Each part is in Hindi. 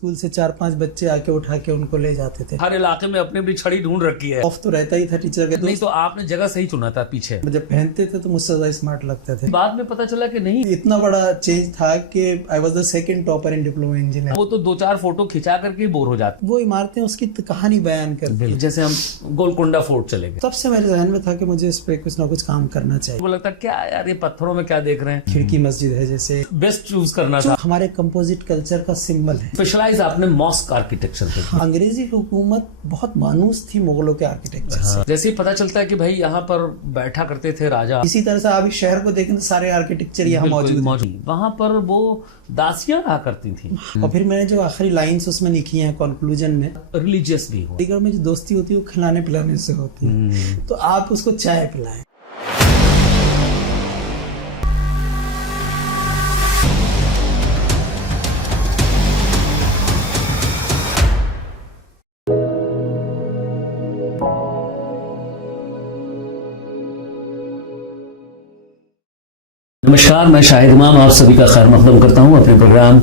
स्कूल से 4-5 बच्चे आके उठा के उनको ले जाते थे। हर इलाके में अपनी अपनी छड़ी ढूंढ रखी है। ऑफ तो रहता ही था टीचर का। नहीं तो आपने जगह सही चुना था पीछे। जब पहनते थे तो मुझसे ज्यादा स्मार्ट लगते थे। बाद में पता चला कि नहीं, इतना बड़ा चेंज था कि I was the second topper in diploma engineer. वो तो 2-4 फोटो खिंचा करके बोर हो जाते। वो इमारतें उसकी कहानी बयान करती। जैसे हम गोलकुंडा फोर्ट चले गए, तब से मेरे जहन में था कि मुझे इस पे कुछ ना कुछ काम करना चाहिए। वो लगता क्या यार ये पत्थरों में क्या देख रहे हैं। खिड़की मस्जिद है जैसे, बेस्ट चूज करना था। हमारे कंपोजिट कल्चर का सिंबल है। स्पेशलाइज आपने मॉस्क आर्किटेक्चर पे किया। अंग्रेजी हुकूमत बहुत मानूस थी मुगलों के आर्किटेक्चर से। जैसे ही पता चलता है कि भाई यहाँ पर बैठा करते थे राजा, इसी तरह से आप इस शहर को देखें तो सारे आर्किटेक्चर यहाँ मौजूद हैं। वहाँ पर वो दासियां रहा करती थी। और फिर मैंने जो आखिरी लाइंस उसमें लिखी हैं कंक्लूजन में, रिलीजियस भी हो। चंडीगढ़ में जो दोस्ती होती है वो खिलाने पिलाने से होती है। तो आप उसको चाय पिलाएं। नमस्कार, मैं शाहिद इमाम आप सभी का खैर मकदम करता हूं अपने प्रोग्राम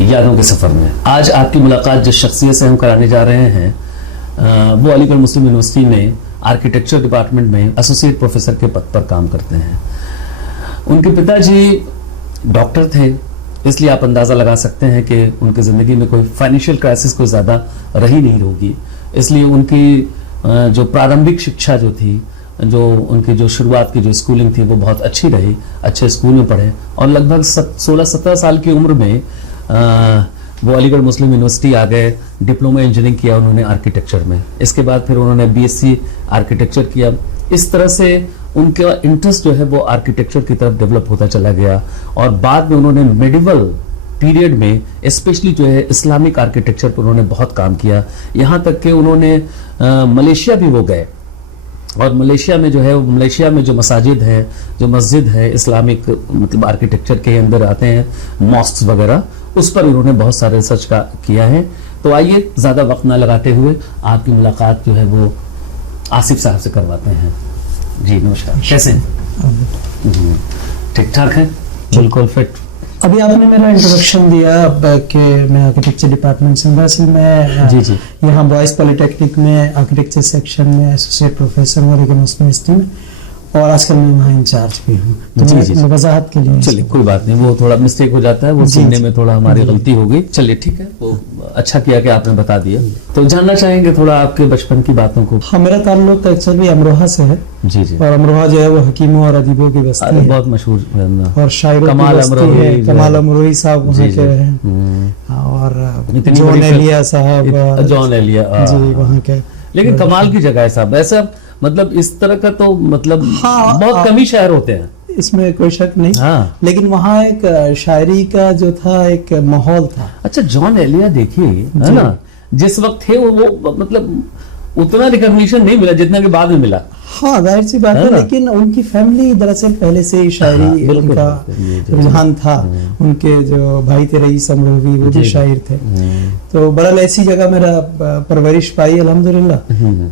यादों के सफर में। आज आपकी मुलाकात जिस शख्सियत से हम कराने जा रहे हैं वो अलीगढ़ मुस्लिम यूनिवर्सिटी में आर्किटेक्चर डिपार्टमेंट में एसोसिएट प्रोफेसर के पद पर काम करते हैं। उनके पिताजी डॉक्टर थे, इसलिए आप अंदाजा लगा सकते हैं कि उनकी जिंदगी में कोई फाइनेंशियल क्राइसिस कोई ज्यादा रही नहीं होगी। इसलिए उनकी जो प्रारंभिक शिक्षा जो थी, जो उनकी जो शुरुआत की जो स्कूलिंग थी वो बहुत अच्छी रही, अच्छे स्कूल में पढ़े और लगभग 16-17 साल की उम्र में वो अलीगढ़ मुस्लिम यूनिवर्सिटी आ गए। डिप्लोमा इंजीनियरिंग किया उन्होंने आर्किटेक्चर में। इसके बाद फिर उन्होंने बीएससी आर्किटेक्चर किया। इस तरह से उनका इंटरेस्ट जो है वो आर्किटेक्चर की तरफ डेवलप होता चला गया और बाद में उन्होंने मेडिवल पीरियड में स्पेशली जो है इस्लामिक आर्किटेक्चर पर उन्होंने बहुत काम किया। यहाँ तक कि उन्होंने मलेशिया भी वो गए और मलेशिया में जो है, मलेशिया में जो मसाजिद है, जो मस्जिद है इस्लामिक मतलब आर्किटेक्चर के अंदर आते हैं मॉस्क वगैरह, उस पर उन्होंने बहुत सारे रिसर्च का किया है। तो आइए ज्यादा वक्त ना लगाते हुए आपकी मुलाकात जो है वो आसिफ साहब से करवाते हैं। जी नमस्कार, कैसे हैं? ठीक ठाक है, बिल्कुल फिट। अभी आपने मेरा इंट्रोडक्शन दिया कि मैं आर्किटेक्चर डिपार्टमेंट से, दरअसल मैं जी जी यहाँ बॉयज पॉलिटेक्निक में आर्किटेक्चर सेक्शन में एसोसिएट प्रोफेसर हूँ अलीगढ़ मुस्लिम यूनिवर्सिटी में और आजकल मैं वहाँ इंचार्ज भी हूँ। तो जी जी वजाहत के लिए चलिए कोई बात नहीं, वो थोड़ा मिस्टेक हो जाता है, वो सुनने में थोड़ा हमारी गलती हो गई। चलिए ठीक है, वो अच्छा किया कि आपने बता दिया। तो जानना चाहेंगे थोड़ा आपके बचपन की बातों को। हाँ, मेरा ताल्लुक एक्चुअली अमरोहा से है। जी जी। और अमरोहा जो है वो हकीमों और अदीबों की बस्ती है, बहुत मशहूर और शायरों कमाल अमरोही, कमाल अमरोही साहब वहाँ के हैं और जॉन एलिया साहब, जॉन एलिया जी वहाँ के। लेकिन कमाल की जगह है साहब, ऐसा मतलब इस तरह का तो मतलब बहुत कम ही शहर होते हैं, इसमें कोई शक नहीं। हाँ। लेकिन वहाँ एक शायरी का जो था एक माहौल था। अच्छा, जॉन एलिया देखिए है ना, जिस वक्त थे वो मतलब उतना रिकॉग्निशन नहीं मिला जितना कि बाद में मिला। हाँ, जाहिर सी बात है, लेकिन उनकी फैमिली दरअसल पहले से ही शायरी उनका रुझान था। उनके जो भाई थे रईस अमरोही, वो भी शायर थे। तो बड़ा ऐसी जगह मेरा परवरिश पाई अल्हम्दुलिल्लाह।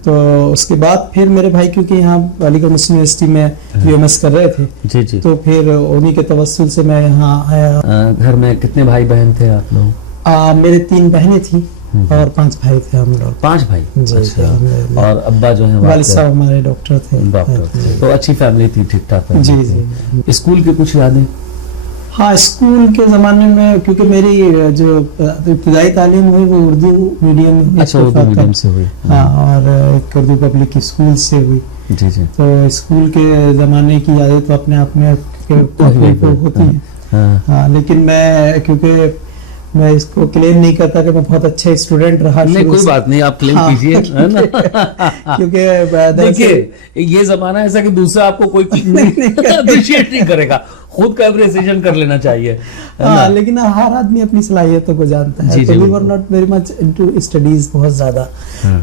तो उसके बाद फिर मेरे भाई क्योंकि यहाँ अलीगढ़ मुस्लिम यूनिवर्सिटी में यूएमएस कर रहे थे, जी जी, तो फिर उन्हीं के तवस्सुल से मैं यहाँ आया। घर में कितने भाई बहन थे आप लोग? मेरे 3 बहनें थी और 5 भाई थे हम लोग। 5 भाई? अच्छा। और अब्बा जो है वालिद साहब हमारे डॉक्टर थे। तो अच्छी फैमिली थी, ठीक ठाक। जी जी। स्कूल की कुछ यादें? हाँ, स्कूल के जमाने में क्योंकि मेरी जो इब्तिदाई तालीम हुई वो उर्दू मीडियम में हुई। अच्छा, उर्दू मीडियम से हुई। हाँ, और एक उर्दू पब्लिक स्कूल से हुई। जी जी। तो स्कूल के जमाने की यादें तो अपने आप में होती हैं। हाँ, लेकिन मैं क्योंकि मैं इसको क्लेम नहीं करता कि मैं बहुत अच्छे स्टूडेंट रहा। नहीं, कोई बात नहीं, आप क्लेम कीजिए, है ना। क्योंकि देखिए ये जमाना ऐसा कि दूसरा आपको कोई अप्रिशिएट नहीं करेगा, खुद का अप्रिसिएशन कर लेना चाहिए। हाँ, लेकिन हर आदमी अपनी सलाहियतों को जानता है। तो we were not very much into studies बहुत ज्यादा।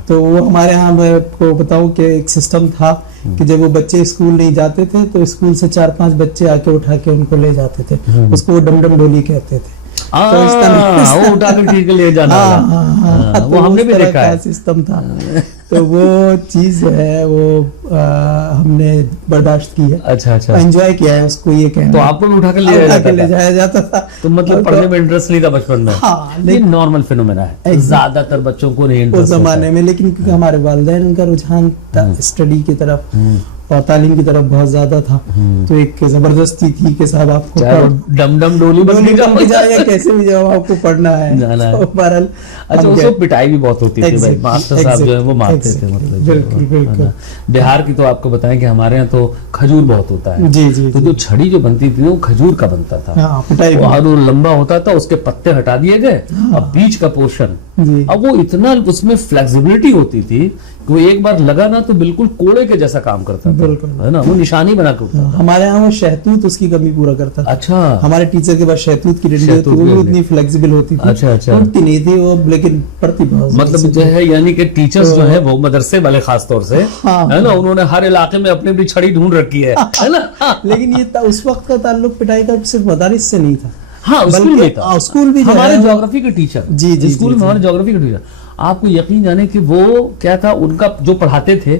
तो वो हमारे यहाँ मैं आपको बताऊं कि एक सिस्टम था कि जब वो बच्चे स्कूल नहीं जाते थे तो स्कूल से 4-5 बच्चे आके उठा के उनको ले जाते थे। उसको वो डमडम डोली कहते थे। तो इस तरह वो उठा कर ठीक ले जाना। तो वो हमने उस भी तरह देखा का है। सिस्टम था। तो वो चीज है वो हमने बर्दाश्त की है, अच्छा अच्छा, एंजॉय किया है उसको, ये कहना तो है। आपको भी उठा कर ले उठा जाया के ले जाता था? जाया जाता था। तो मतलब और पढ़ने में इंटरेस्ट नहीं था बचपन में? हाँ, ये लेकिन नॉर्मल फिनोमेना है, Exactly. ज्यादातर बच्चों को नहीं उस इंटरेस्ट होता जमाने है। में, लेकिन क्योंकि हमारे वालिदैन उनका रुझान था स्टडी की तरफ और तालीम की तरफ बहुत ज्यादा था, तो एक जबरदस्ती थी कि साहब आपको चाहे वो डम डम डोली बन डोली के बन के जाए या कैसे भी जाओ, आपको पढ़ना है। जाना है। तो बहरहाल अच्छा, हम उसको गए। पिटाई भी बहुत होती थी भाई, Exactly, मास्टर साहब जो है वो मारते थे, exactly, मतलब बिल्कुल, जो, बिल्कुल। है ना। बिहार की तो आपको बताएं कि हमारे यहाँ तो खजूर बहुत होता है, जी जी तो जी। जो छड़ी जो बनती थी वो खजूर का बनता था। हाँ, पिटाई भी। और वो लंबा होता था, उसके पत्ते हटा दिए गए और बीच का पोर्शन, जी। अब वो इतना उसमें फ्लेक्सिबिलिटी होती थी कि वो एक बार लगा ना तो बिल्कुल कोड़े के जैसा काम करता था, बिल्कुल। है ना, वो निशानी बना के उठता था। हमारे यहाँ वो शहतूत उसकी कमी पूरा करता था। अच्छा हमारे टीचर के पास शहतूत की डंडी होती शहतूत थी, वो की भी डंडी। उतनी फ्लेक्सिबल होती थी। अच्छा, अच्छा। उड़ती नहीं थी वो, लेकिन पड़ती बहुत जोर मतलब से जो थी। है यानी कि टीचर्स जो है वो मदरसे वाले खास तौर से, हाँ। है ना, उन्होंने हर इलाके में अपनी अपनी छड़ी ढूंढ रखी है ना। लेकिन ये उस वक्त का ताल्लुक पिटाई का सिर्फ मदारिस से नहीं था। हाँ, स्कूल बल्कि में था। स्कूल भी जो हमारे है वो- ज्योग्राफी के टीचर, जी, जी, स्कूल जी, में हमारे ज्योग्राफी के टीचर, आपको यकीन जाने कि वो क्या था, उनका जो पढ़ाते थे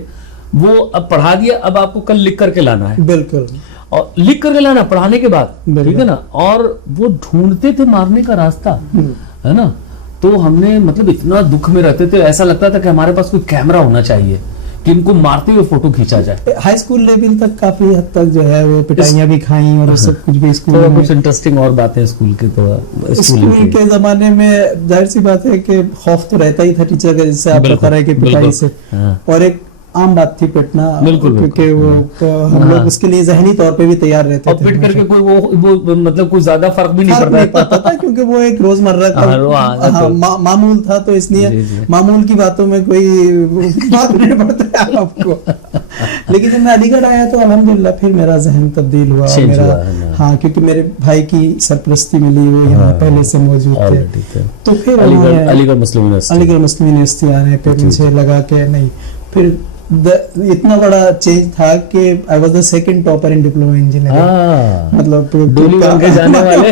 वो अब पढ़ा दिया, अब आपको कल लिख करके लाना है, बिल्कुल और लिख करके लाना पढ़ाने के बाद, बिल्कुल। ठीक है ना। और वो ढूंढते थे मारने का रास्ता, है ना। तो हमने मतलब इतना दुख में रहते थे, ऐसा लगता था कि हमारे पास कोई कैमरा होना चाहिए कि इनको मारते हुए फोटो खींचा जाए। हाई स्कूल लेवल तक काफी हद तक जो है वो पिटाइयां भी खाई और सब कुछ भी स्कूल थोड़ा में। कुछ इंटरेस्टिंग और बातें स्कूल के, तो स्कूल के जमाने में जाहिर सी बात है कि खौफ तो रहता ही था टीचर का, जिससे आप बिल्कुल, बता रहे कि पिटाई बिल्कुल, से, हाँ। और एक आम बात थी पिटना, बिल्कुल, क्योंकि वो हम हाँ। लोग उसके लिए जहनी तौर पे भी तैयार रहते और थे। पिट करके कोई वो मतलब कोई ज्यादा फर्क भी नहीं फर्क नहीं पड़ता पड़ता था, क्योंकि वो एक रोजमर्रा का हाँ, मामूल था, तो जी, इसलिए जी। मामूल की बातों में कोई बात नहीं पड़ता है आपको। लेकिन जब मैं अलीगढ़ आया तो अल्हम्दुलिल्लाह फिर मेरा जहन तब्दील हुआ, Change मेरा हुआ, है ना। हाँ, क्योंकि मेरे भाई की सरपरस्ती मिली, वो यहाँ हाँ, पहले से मौजूद थे। already थे। तो फिर अलीगढ़ उन्होंने- अलीगढ़ मुस्लिम यूनिवर्सिटी, अलीगढ़ मुस्लिम यूनिवर्सिटी आने पे मुझे लगा कि नहीं, फिर इतना बड़ा चेंज था कि I was the second topper in diploma engineering. हाँ, मतलब डोली बन के जाने वाले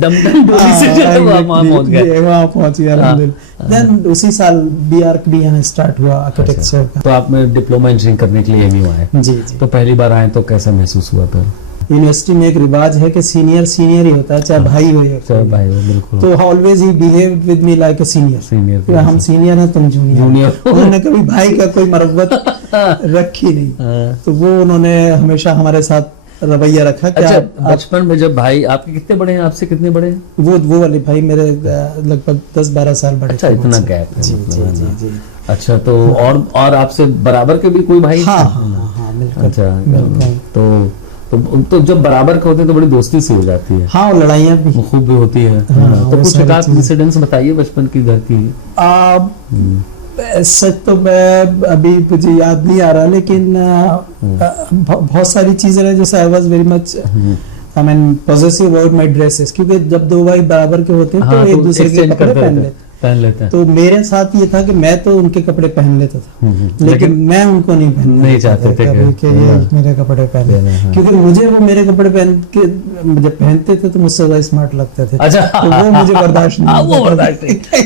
डमडम डोली से जो है वहाँ पहुंच गए। वहाँ पहुंच गया अल्हम्दुलिल्लाह। देन उसी साल बीआर्क भी यहाँ स्टार्ट हुआ आर्किटेक्चर का। तो आप में डिप्लोमा इंजीनियरिंग करने के लिए एमयू आए, जी जी। तो पहली बार आए तो कैसा महसूस हुआ फिर? यूनिवर्सिटी में एक रिवाज है कि सीनियर सीनियर ही होता है, चाहे भाई हो या चाहे कोई। भाई हो, बिल्कुल तो always he behave with me like a senior. Senior हम सीनियर हैं, तुम जूनियर। जूनियर। उन्होंने कभी भाई का कोई मरब्बत रखी नहीं, हाँ। तो वो उन्होंने हमेशा हमारे साथ रवैया रखा कि अच्छा, आप बचपन में जब भाई आपके कितने बड़े हैं, आपसे कितने बड़े हैं? वो वाले भाई मेरे लगभग 10-12 साल बड़े अच्छा, थे इतना मुझसे। गैप है जी मतलब, जी है जी ना। जी। अच्छा, तो और आपसे बराबर के भी कोई भाई? हाँ हाँ हाँ, बिल्कुल अच्छा, बिल्कुल। तो जब बराबर के होते हैं तो बड़ी दोस्ती सी हो जाती है, हाँ, और लड़ाइयाँ भी। वो खूब भी होती है। हाँ, तो वो कुछ सारी एक आध चीजें। इंसिडेंट्स बताइए बचपन की घर की। सच तो मैं अभी मुझे याद नहीं आ रहा, लेकिन बहुत सारी चीजें हैं, जैसे I was very much I mean positive about my dresses, क्योंकि जब दो भाई बराबर के होते हैं तो एक दूसरे के कपड़े पहन लेते हैं। तो मेरे साथ ये था कि मैं तो उनके कपड़े पहन लेता था, लेकिन मैं उनको नहीं पहन नहीं चाहते थे कि ये मेरे कपड़े पहने, क्योंकि मुझे वो मेरे कपड़े पहन के जब पहनते थे तो मुझसे ज्यादा स्मार्ट लगते थे। अच्छा, तो वो मुझे बर्दाश्त नहीं वो होता था। बर्दाश्त नहीं।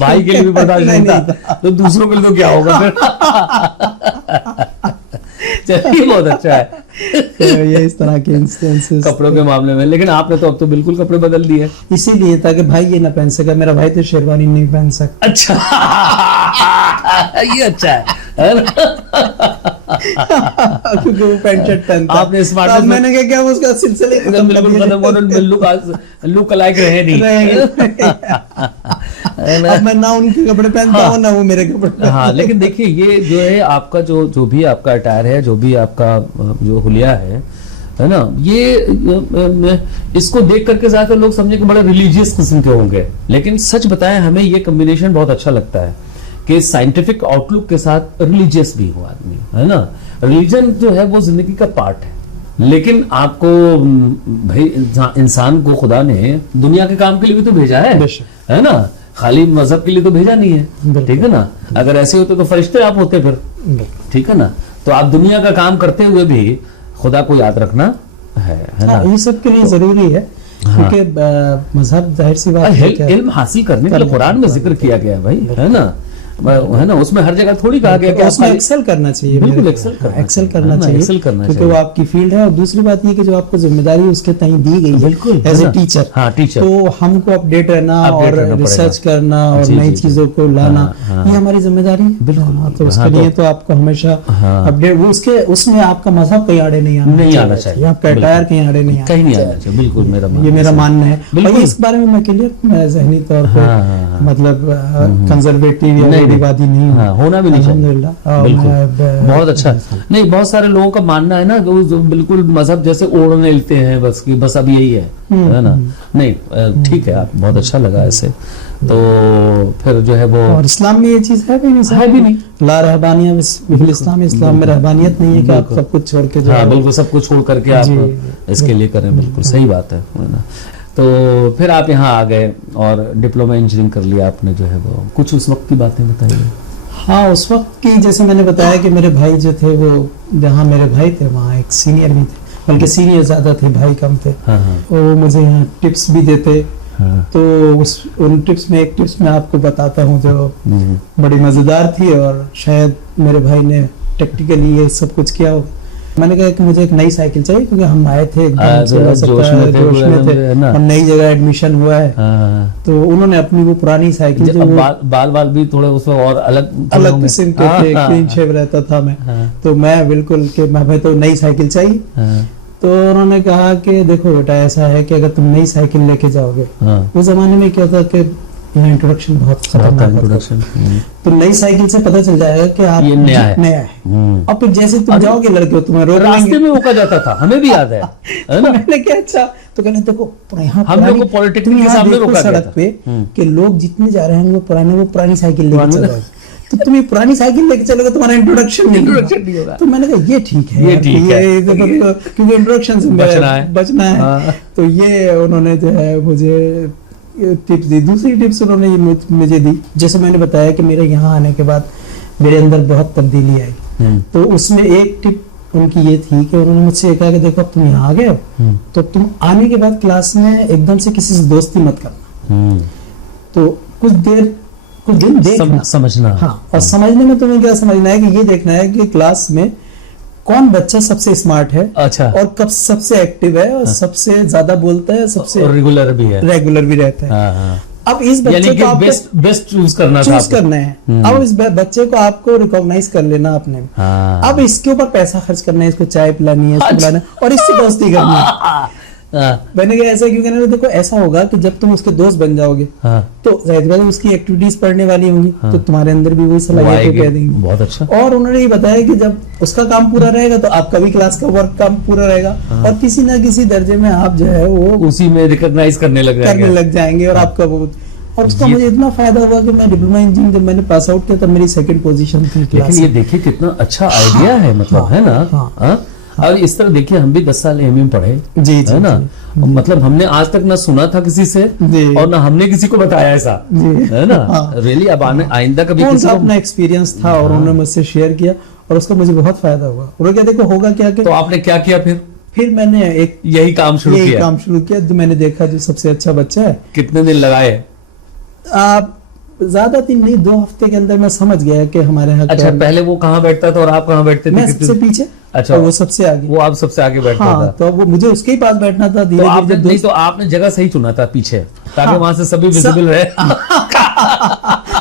भाई के लिए भी बर्दाश्त नहीं था, तो दूसरों के लिए तो क्या होगा फिर? चलिए, बहुत अच्छा है। तो ये इस तरह के इंस्टेंसेस कपड़ों के मामले में, लेकिन आपने तो अब तो बिल्कुल कपड़े बदल दिए। इसीलिए ताकि भाई ये ना पहन सका, मेरा भाई तो शेरवानी नहीं पहन सकता। अच्छा, ये अच्छा है ना? क्योंकि वो पैंट शर्ट पहनता है। आपने स्मार्ट तो अब मैंने क्या किया, उसका सिलसिले खत्म कर बिल्कुल खत्म दिए। लुक अलाइक रहे नहीं। अब मैं ना उनके कपड़े पहनता हूँ ना वो मेरे कपड़े पहनता हाँ, लेकिन देखिए ये जो है आपका जो भी आपका अटायर है, जो भी आपका जो हुलिया है ना, ये इसको देख करके ज्यादातर लोग समझे कि बड़ा रिलीजियस किस्म के होंगे, लेकिन सच बताएं हमें ये कॉम्बिनेशन बहुत अच्छा लगता है कि साइंटिफिक आउटलुक के साथ रिलीजियस भी हो आदमी, है ना। रिलीजन जो है वो जिंदगी का पार्ट है, लेकिन आपको भाई इंसान को खुदा ने दुनिया के काम के लिए भी तो भेजा है ना, खाली मजहब के लिए तो भेजा नहीं है, ठीक है ना। अगर ऐसे होते तो फरिश्ते आप होते फिर, ठीक है ना। तो आप दुनिया का काम करते हुए भी खुदा को याद रखना है ना। ये सब के लिए जरूरी है, क्योंकि मजहब जाहिर सी बात है कि इल्म हासिल करने के लिए कुरान में जिक्र किया गया है भाई, है ना, उसमें हर जगह थोड़ी कहा गया कि उसमें एक्सेल करना चाहिए, बिल्कुल एक्सेल करना चाहिए, क्योंकि वो आपकी फील्ड है। और दूसरी बात ये कि जो आपको जिम्मेदारी उसके तहीं दी गई है बिल्कुल एज ए टीचर, हाँ टीचर, तो हमको अपडेट रहना और रिसर्च करना और नई चीजों को लाना, ये हमारी जिम्मेदारी है। तो उसके लिए तो आपको हमेशा अपडेट, वो उसके उसमें आपका मजहब कहीं आड़े नहीं आना चाहिए, आपका अटायर कहीं आड़े नहीं आना चाहिए। बिल्कुल ये मेरा मानना है। और इस बारे में मैं क्लियर, मैं ज़हनी तौर पे मतलब कंजर्वेटिव या रूढ़िवादी नहीं हूं, होना भी नहीं चाहिए। बिल्कुल, बहुत अच्छा। नहीं, बहुत सारे लोगों का मानना है ना कि वो बिल्कुल मजहब जैसे ओढ़ने लेते हैं बस, कि बस अब यही है ना। नहीं, ठीक है, आप बहुत अच्छा लगा ऐसे। तो फिर जो है वो, और इस्लाम में ये चीज है भी नहीं, है भी नहीं, ला रहबानिया इस्लाम में रहबानियत नहीं है कि आप सब कुछ छोड़ के जो हाँ बिल्कुल सब कुछ छोड़ करके आप इसके लिए करें, बिल्कुल सही बात है ना। तो फिर आप यहाँ आ गए और डिप्लोमा इंजीनियरिंग कर लिया आपने, जो है वो कुछ उस वक्त की बातें बताइए। हाँ, उस वक्त की जैसे मैंने बताया कि मेरे भाई जो थे वो, जहाँ मेरे भाई थे वहाँ एक सीनियर भी थे, बल्कि सीनियर ज्यादा थे, भाई कम थे। वो मुझे यहाँ टिप्स भी देते। तो उन टिप्स में एक टिप्स मैं आपको बताता हूँ जो बड़ी मजेदार थी, और शायद मेरे भाई ने टैक्टिकली ये सब कुछ किया हो। मैंने कहा कि मुझे एक नई साइकिल चाहिए, क्योंकि हम आए थे एकदम जोश में थे और नई जगह एडमिशन हुआ है। तो उन्होंने अपनी वो पुरानी साइकिल, जो बाल भी थोड़े उसमें और अलग किस्म के थे, क्लीन शेव रहता था मैं, तो मैं बिल्कुल कि मैं तो नई साइकिल चाहिए। तो उन्होंने कहा कि देखो बेटा, ऐसा है कि अगर तुम नई साइकिल लेके जाओगे, उस जमाने में क्या था कि यहाँ इंट्रोडक्शन बहुत खतरनाक था, तो नई साइकिल से पता चल जाएगा कि आप ये नया है। और फिर जैसे तुम जाओगे लड़के, तुम्हें रोक रास्ते में रोका जाता था, हमें भी याद है ना। मैंने क्या, अच्छा, तो कहने देखो यहाँ हम लोग को पॉलिटेक्निक के सामने रोका गया सड़क पे कि लोग जितने जा रहे हैं वो पुरानी साइकिल लेके चल रहे हैं, तो तुम पुरानी साइकिल लेके चलोगे, तुम्हारा इंट्रोडक्शन नहीं होगा। तो मैंने कहा ये ठीक है, क्योंकि इंट्रोडक्शन से बचना है। तो ये उन्होंने जो है मुझे टिप्स दी। दूसरी टिप्स उन्होंने मुझे दी, जैसे मैंने बताया कि मेरे यहाँ आने के बाद मेरे अंदर बहुत तब्दीली आई। तो उसमें एक टिप उनकी ये थी कि उन्होंने मुझसे कहा कि देखो, अब तुम यहाँ आ गए हो, तो तुम आने के बाद क्लास में एकदम से किसी से दोस्ती मत करना। तो कुछ दिन देखना, समझना। हाँ, और समझने में तुम्हें क्या समझना है कि ये देखना है कि क्लास में कौन बच्चा सबसे स्मार्ट है, अच्छा, और कब सबसे एक्टिव है, और सबसे ज्यादा बोलता है, सबसे रेगुलर भी रहता है। अब इस बच्चे को आपको बेस्ट चूज करना है। अब इस बच्चे को आपको रिकॉग्नाइज कर लेना अपने में। अब इसके ऊपर पैसा खर्च करना है, इसको चाय पिलानी है, इसको पिलाना है, और इससे दोस्ती करनी है। मैंने कहा ऐसा क्यों कहना, देखो ऐसा होगा कि जब तुम उसके दोस्त बन जाओगे, तो जाहिर बात है उसकी एक्टिविटीज पढ़ने वाली होंगी, तो तुम्हारे अंदर भी वही सलाहियत कह देंगी। बहुत अच्छा। और उन्होंने ये बताया कि जब उसका काम पूरा रहेगा तो आपका भी क्लास का वर्क काम पूरा रहेगा, और किसी ना किसी दर्जे में आप जो है वो उसी में रिकॉग्नाइज करने लग जाएंगे। और आपका वो, और उसका मुझे इतना फायदा हुआ कि मैं डिप्लोमा इंजीनियरिंग जब मैंने पास आउट किया तब मेरी सेकंड पोजीशन थी। लेकिन ये देखिए कितना अच्छा आइडिया है, मतलब है ना। और इस तरह देखिए, हम भी 10 साल एमए में पढ़े, है ना, मतलब हमने आज तक ना सुना था किसी से, और ना हमने किसी को बताया ऐसा, है ना। रियली अब आइंदा कभी किसी को अपना एक्सपीरियंस था और उन्होंने मुझसे शेयर किया, और उसका मुझे बहुत फायदा हुआ। उन्होंने क्या, देखो होगा क्या, तो आपने क्या किया फिर मैंने एक यही काम शुरू किया। जो मैंने देखा जो सबसे अच्छा बच्चा है। कितने दिन लगाए आप? ज्यादा दिन नहीं, 2 हफ्ते के अंदर मैं समझ गया कि हमारे यहाँ। अच्छा, पहले वो कहाँ बैठता था और आप कहाँ बैठते थे? मैं सबसे पीछे, अच्छा, वो सबसे आगे। वो आप सबसे आगे बैठता था। तो वो मुझे उसके ही पास बैठना था। धीरे तो आपने जगह सही चुना था पीछे, ताकि वहां से सभी विजिबल रहे।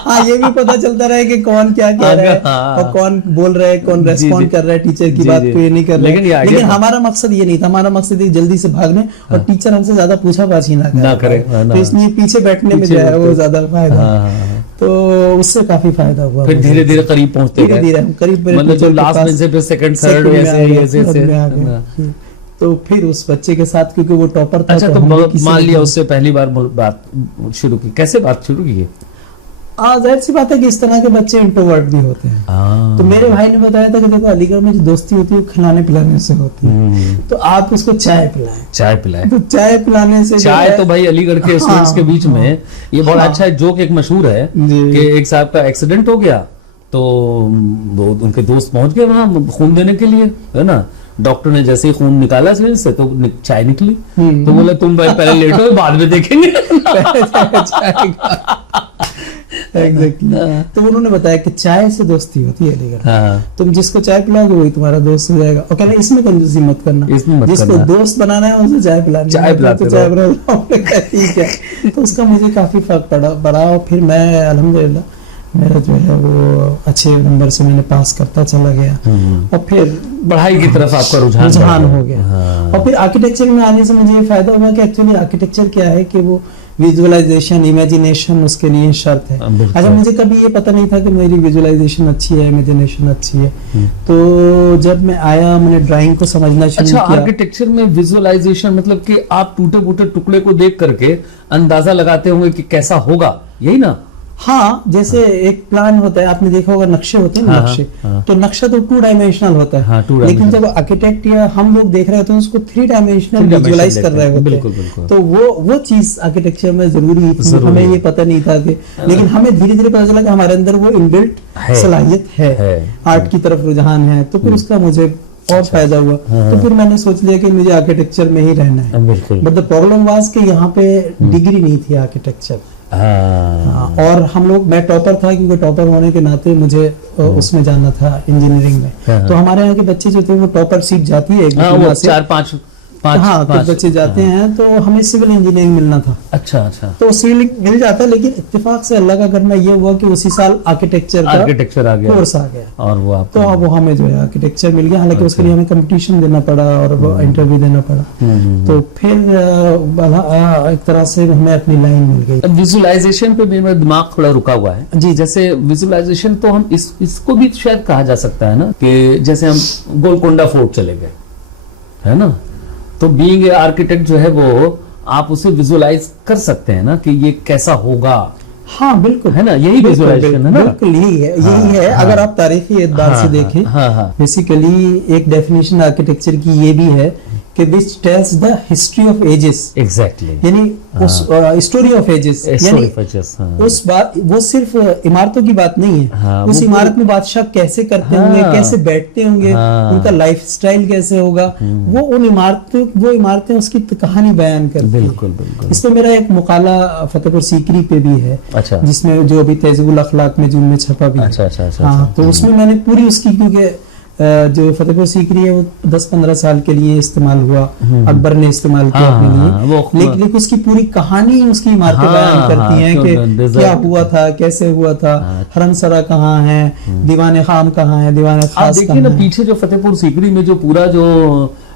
हाँ, ये भी पता चलता रहे कि कौन क्या कह रहा है और कौन बोल रहा है, कौन रेस्पॉन्ड कर रहा है टीचर की बात को, ये नहीं कर रहा है। लेकिन हमारा मकसद ये नहीं था, हमारा मकसद जल्दी से भागने और टीचर हमसे ज्यादा पूछा-पाछी ना करे। तो इसलिए पीछे बैठने में जो है वो ज्यादा फायदा, तो उससे काफी फायदा हुआ। फिर धीरे धीरे करीब पहुंचते गए, धीरे करीब, मतलब जो लास्ट बेंच से फिर सेकंड थर्ड ऐसे। तो फिर उस बच्चे के साथ, क्योंकि वो टॉपर था। अच्छा, तो मान लिया उससे पहली बार बात शुरू की, कैसे बात शुरू की? जाहिर सी बात है कि इस तरह के बच्चे इंट्रोवर्ट भी होते हैं। तो मेरे भाई ने बताया था कि देखो, अलीगढ़ में जो दोस्ती होती है वो खिलाने पिलाने से होती है, तो आप उसको चाय पिलाएं। तो चाय पिलाने से, चाय तो भाई अलीगढ़ के स्टूडेंट्स के बीच में ये बहुत अच्छा जोक एक मशहूर है कि एक साहब का एक्सीडेंट हो गया, तो उनके दोस्त पहुंच गए वहां खून देने के लिए, है ना। डॉक्टर ने जैसे ही खून निकाला शरीर से तो चाय निकली, तो बोला तुम भाई पहले लेटो बाद में देखेंगे। एग्जैक्टली। तो उन्होंने बताया कि चाय से दोस्ती होती है अलीगढ़। हाँ। तुम जिसको चाय पिलाओगे वही तुम्हारा दोस्त हो जाएगा। और कहना इसमें कंजूसी मत करना, इसमें मत जिसको करना। दोस्त बनाना है उसे चाय पिलानी, चाय पिलाते तो चाय पिला ठीक है। तो उसका मुझे काफी फर्क पड़ा और फिर मैं अल्हम्दुलिल्लाह मेरा जो है वो अच्छे नंबर से मैंने पास करता चला गया और फिर पढ़ाई की तरफ आपका रुझान हो गया। हाँ। और फिर आर्किटेक्चर में आने से मुझे ये फायदा हुआ कि एक्चुअली आर्किटेक्चर क्या है कि वो विजुअलाइजेशन, इमेजिनेशन उसके लिए शर्त है। अच्छा, मुझे कभी ये पता नहीं था कि मेरी विजुअलाइजेशन अच्छी है, इमेजिनेशन अच्छी है। तो जब मैं आया मैंने ड्राइंग को समझना शुरू अच्छा, किया। आर्किटेक्चर में विजुअलाइजेशन मतलब कि आप टूटे फूटे टुकड़े को देख करके अंदाजा लगाते होंगे कि कैसा होगा, यही ना? हाँ, जैसे एक प्लान होता है, आपने देखा होगा नक्शे होते हैं ना, नक्शे। तो नक्शा तो 2 डायमेंशनल होता है। हाँ, लेकिन जब आर्किटेक्ट या हम लोग देख रहे होते हैं उसको 3 डायमेंशनल विजुअलाइज कर रहे होते हैं। बिल्कुल बिल्कुल। तो वो चीज आर्किटेक्चर में जरूरी थी, हमें ये पता नहीं था कि, लेकिन हमें धीरे धीरे पता चला कि हमारे अंदर वो इनबिल्ट सलाहियत है, आर्ट की तरफ रुझान है। तो फिर उसका मुझे और फायदा हुआ। तो फिर मैंने सोच लिया कि मुझे आर्किटेक्चर में ही रहना है। बट द प्रॉब्लम वाज कि यहाँ पे डिग्री नहीं थी आर्किटेक्चर। और हम लोग, मैं टॉपर था क्योंकि टॉपर होने के नाते मुझे उसमें जाना था इंजीनियरिंग में। तो हमारे यहाँ के बच्चे जो थे वो टॉपर सीट जाती है एक वो 4-5 कुछ बच्चे जाते हैं, तो हमें सिविल इंजीनियरिंग मिलना था। अच्छा अच्छा। तो सिविल मिल जाता, लेकिन इत्तेफाक से अल्लाह का करना ये हुआ कि उसी साल आर्किटेक्चर आ गया, कोर्स आ गया और वो तो अब वो हमें जो है आर्किटेक्चर मिल गया। हालांकि उसके लिए हमें कंपटीशन देना पड़ा और वो इंटरव्यू देना पड़ा। तो फिर एक तरह से हमें अपनी लाइन मिल गई। विजुअलाइजेशन पे मेरा दिमाग थोड़ा रुका हुआ है जी। जैसे विजुअलाइजेशन तो हम इसको भी शायद कहा जा सकता है ना कि जैसे हम गोलकोंडा फोर्ट चले गए, है ना, तो बीइंग ए आर्किटेक्ट जो है वो आप उसे विजुअलाइज कर सकते हैं ना कि ये कैसा होगा। हाँ बिल्कुल, है ना, यही विजुअलाइजेशन है ना। बिल्कुल यही है। अगर आप तारीखी एतबार से देखें, बेसिकली एक डेफिनेशन आर्किटेक्चर की ये भी है कि which tells the history of ages। Exactly। यानी उस स्टोरी ऑफ एजेस, यानी उस बात, वो सिर्फ इमारतों की बात नहीं है। उस इमारत में बादशाह कैसे करते होंगे, कैसे बैठते होंगे, उनका लाइफस्टाइल कैसे होगा, वो इमारतें उसकी कहानी बयान करती है। बिल्कुल बिल्कुल। इस पे मेरा एक मुकाला फतेहपुर सीकरी पे भी है। अच्छा। जिसमें जो अभी तहज़ीबुल अखलाक में जून में छपा भी है। अच्छा। हाँ, तो उसमें मैंने पूरी उसकी, क्योंकि जो फतेहपुर सीकरी है वो 10-15 साल के लिए इस्तेमाल हुआ, अकबर ने इस्तेमाल किया अपने लिए। लेकिन उसकी पूरी कहानी उसकी इमारतें बयान करती हैं कि क्या हुआ था, कैसे हुआ था, हरमसरा कहाँ है, दीवाने खाम कहाँ है, दीवाने खास देखिए ना पीछे जो फतेहपुर सीकरी में जो पूरा जो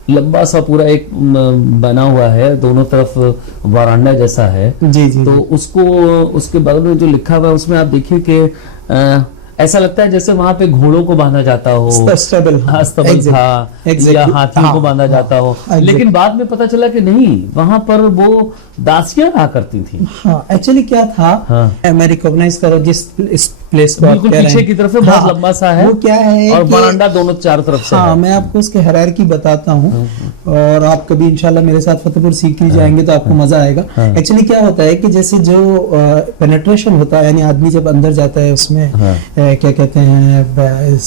लंबा सा पूरा एक बना हुआ है, दोनों तरफ वरांडा जैसा है जी। तो उसको, उसके बगल में जो लिखा हुआ है उसमें आप देखिए कि ऐसा लगता है जैसे वहां पे घोड़ों को बांधा जाता हो, स्तबल था, या हाथियों को बांधा जाता हो। लेकिन बाद में पता चला कि नहीं, वहां पर वो दासियां रहा करती थी। हाँ, एक्चुअली क्या था, मैं रिकॉग्नाइज करो जिस प्लेस को बिल्कुल पीछे की तरफ बहुत लंबा सा है, वो क्या है और बरांडा दोनों चारों तरफ से है। मैं आपको उसके हायरार्की बताता हूँ, और आप कभी इंशाल्लाह मेरे साथ फतेहपुर सीकरी जाएंगे तो आपको मजा आएगा। एक्चुअली क्या होता है कि जैसे जो पेनिट्रेशन होता है, यानी आदमी जब अंदर जाता है उसमें क्या कहते हैं,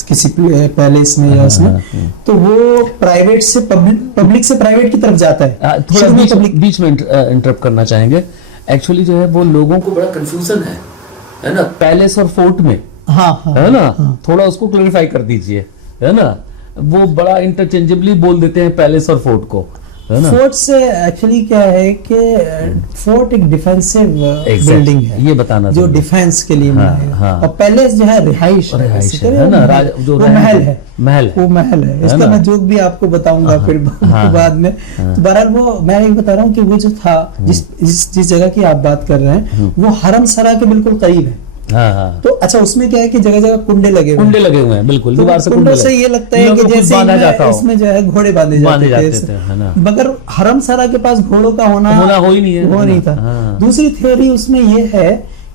किसी पैलेस में या उसमें, तो वो प्राइवेट से पब्लिक से प्राइवेट की तरफ जाता है। थोड़ा बीच में इंटरप्ट करना चाहेंगे। एक्चुअली जो है वो लोगों को बड़ा कंफ्यूजन है ना, पैलेस और फोर्ट में। हाँ, है ना, थोड़ा उसको क्लैरिफाई कर दीजिए, है ना। वो बड़ा इंटरचेंजेबली बोल देते हैं पैलेस और फोर्ट को, है ना। फोर्ट से एक्चुअली क्या है कि फोर्ट एक डिफेंसिव बिल्डिंग है, ये बताना जो डिफेंस के लिए बनाया। और पैलेस जो है रिहाइश है ना, जो महल है, वो महल है। इसका मैं जोक भी आपको बताऊंगा फिर बाद में। तो बहरहाल वो मैं ये बता रहा हूँ कि वो जो था, जिस जगह की आप बात कर रहे हैं, वो हरमसरा के बिल्कुल करीब है। तो अच्छा, उसमें क्या है कि जगह जगह कुंडे लगे हुए हैं, बिल्कुल दीवार से कुंडों से ये लगता है कि जैसे इसमें जो है घोड़े बांधे जाते थे, मगर हरमसरा के पास घोड़ों का होना हो ही नहीं था। दूसरी थ्योरी उसमें ये है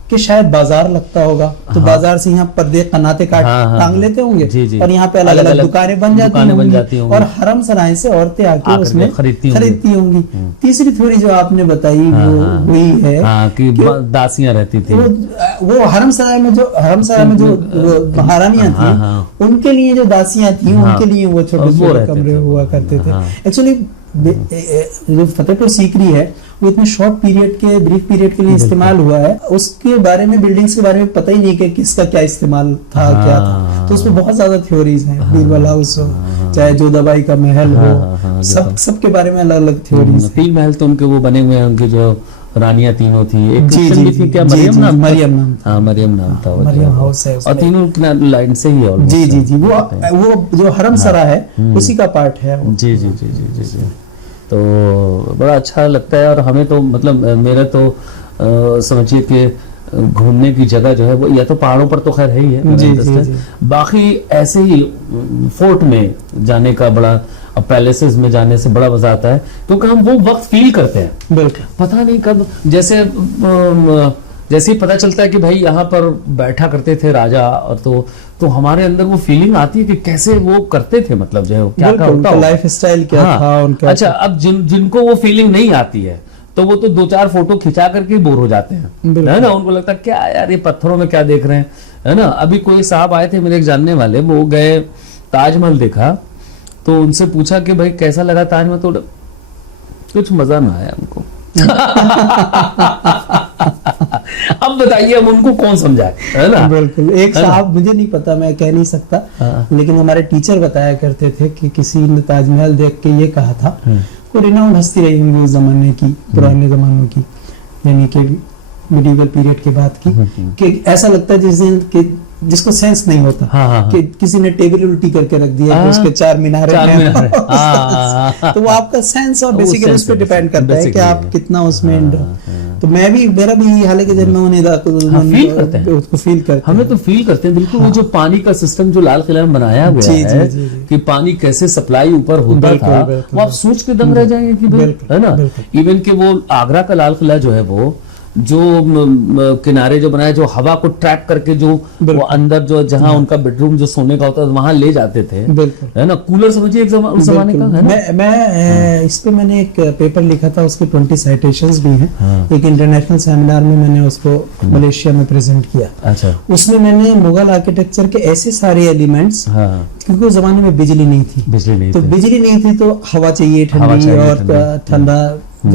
कि शायद बाजार लगता होगा, तो बाजार से यहाँ पर्दे कनाते काट टांग लेते होंगे और यहाँ पे अलग अलग दुकानें बन जाती होंगी और हरम सराय से औरतें आके उसमें खरीदती होंगी। तीसरी थ्योरी जो आपने बताई वो वही है कि दासियां रहती थी, वो हरम सराय में जो महारानियां थी उनके लिए जो दासियां थी उनके लिए वो छोटे छोटे कमरे हुआ करते थे। एक्चुअली जो फतेहपुर सीकरी है वो इतने शॉर्ट पीरियड के ब्रीफ पीरियड के लिए इस्तेमाल हुआ है, उसके बारे में बिल्डिंग्स के बारे में पता ही नहीं कि किसका क्या इस्तेमाल था क्या था। तो उसमें बहुत ज्यादा थ्योरीज हैं, बीरबल हाउस हो चाहे जोधाबाई का महल हो, सबके बारे में अलग अलग थ्योरीज। 3 महल तो उनके वो बने हुए हैं, उनके जो रानियां तीनों थी, एक क्रिश्चियन भी थी क्या, मरियम नाम था, मरियम नाम था, मरियम हाउस है और तीनों लाइन से ही है। जी वो जो हरम सरा है उसी का पार्ट है। जी तो बड़ा अच्छा लगता है। और हमें तो मतलब मेरा तो समझिए कि घूमने की जगह जो है वो या तो पहाड़ों पर तो खैर है ही है, बाकी ऐसे ही फोर्ट में जाने का बड़ा, पैलेसेस में जाने से बड़ा मजा आता है क्योंकि हम वो वक्त फील करते हैं। बिल्कुल, पता नहीं कब जैसे ही पता चलता है कि भाई यहाँ पर बैठा करते थे राजा, और तो हमारे अंदर वो फीलिंग आती है कि कैसे वो करते थे, मतलब जो है क्या उनका लाइफ स्टाइल क्या था उनका। अच्छा, अब जिनको वो फीलिंग नहीं आती है तो वो तो 2-4 फोटो खिंचा करके बोर हो जाते हैं, है ना। उनको लगता है क्या यार ये पत्थरों में क्या देख रहे हैं, है ना। अभी कोई साहब आए थे मेरे एक जानने वाले, वो गए ताजमहल देखा, तो उनसे पूछा कि भाई कैसा लगा ताजमहल, तो कुछ मजा ना आया हमको। अब बताइए हम उनको कौन समझाए, है ना। बिल्कुल, एक साहब, मुझे नहीं पता, मैं कह नहीं सकता, लेकिन हमारे टीचर बताया करते थे कि किसी ने ताजमहल देख के ये कहा था, कोई रिनाउंड हस्ती रही होंगी उस जमाने की, पुराने जमानों की, यानी कि मिडिवल पीरियड के बाद की, कि ऐसा लगता है जिसको सेंस नहीं होता कि किसी ने टेबल उल्टी करके रख दिया कि उसके 4 मीनारे तो वो आपका सेंस और बेसिकली उस पर डिपेंड करता है कि आप कितना उसमें। तो मेरा भी हालांकि जब मैं उन्हें फील करते हैं, उसको फील करते हैं, हमें तो फील करते हैं बिल्कुल। वो जो पानी का सिस्टम जो लाल किला में बनाया गया है कि पानी कैसे सप्लाई ऊपर होता था, वो आप सोच के दम रह जाएंगे कि भाई, है ना। इवन के वो आगरा का लाल किला जो है वो जो किनारे जो बनाए, जो हवा को ट्रैप करके जो वो अंदर जो जहां उनका बेडरूम जो सोने का होता है वहां ले जाते थे, है ना। कूलर समझिए एक उस जमाने का, है ना। मैं इस पे मैंने एक पेपर लिखा था, उसके 20 साइटेशंस भी हैं। एक इंटरनेशनल सेमिनार में मैंने उसको मलेशिया में प्रेजेंट किया। अच्छा, उसमें मैंने मुगल आर्किटेक्चर के ऐसे सारे एलिमेंट्स, क्योंकि उस जमाने में बिजली नहीं थी, तो बिजली नहीं थी तो हवा चाहिए ठंडी और ठंडा,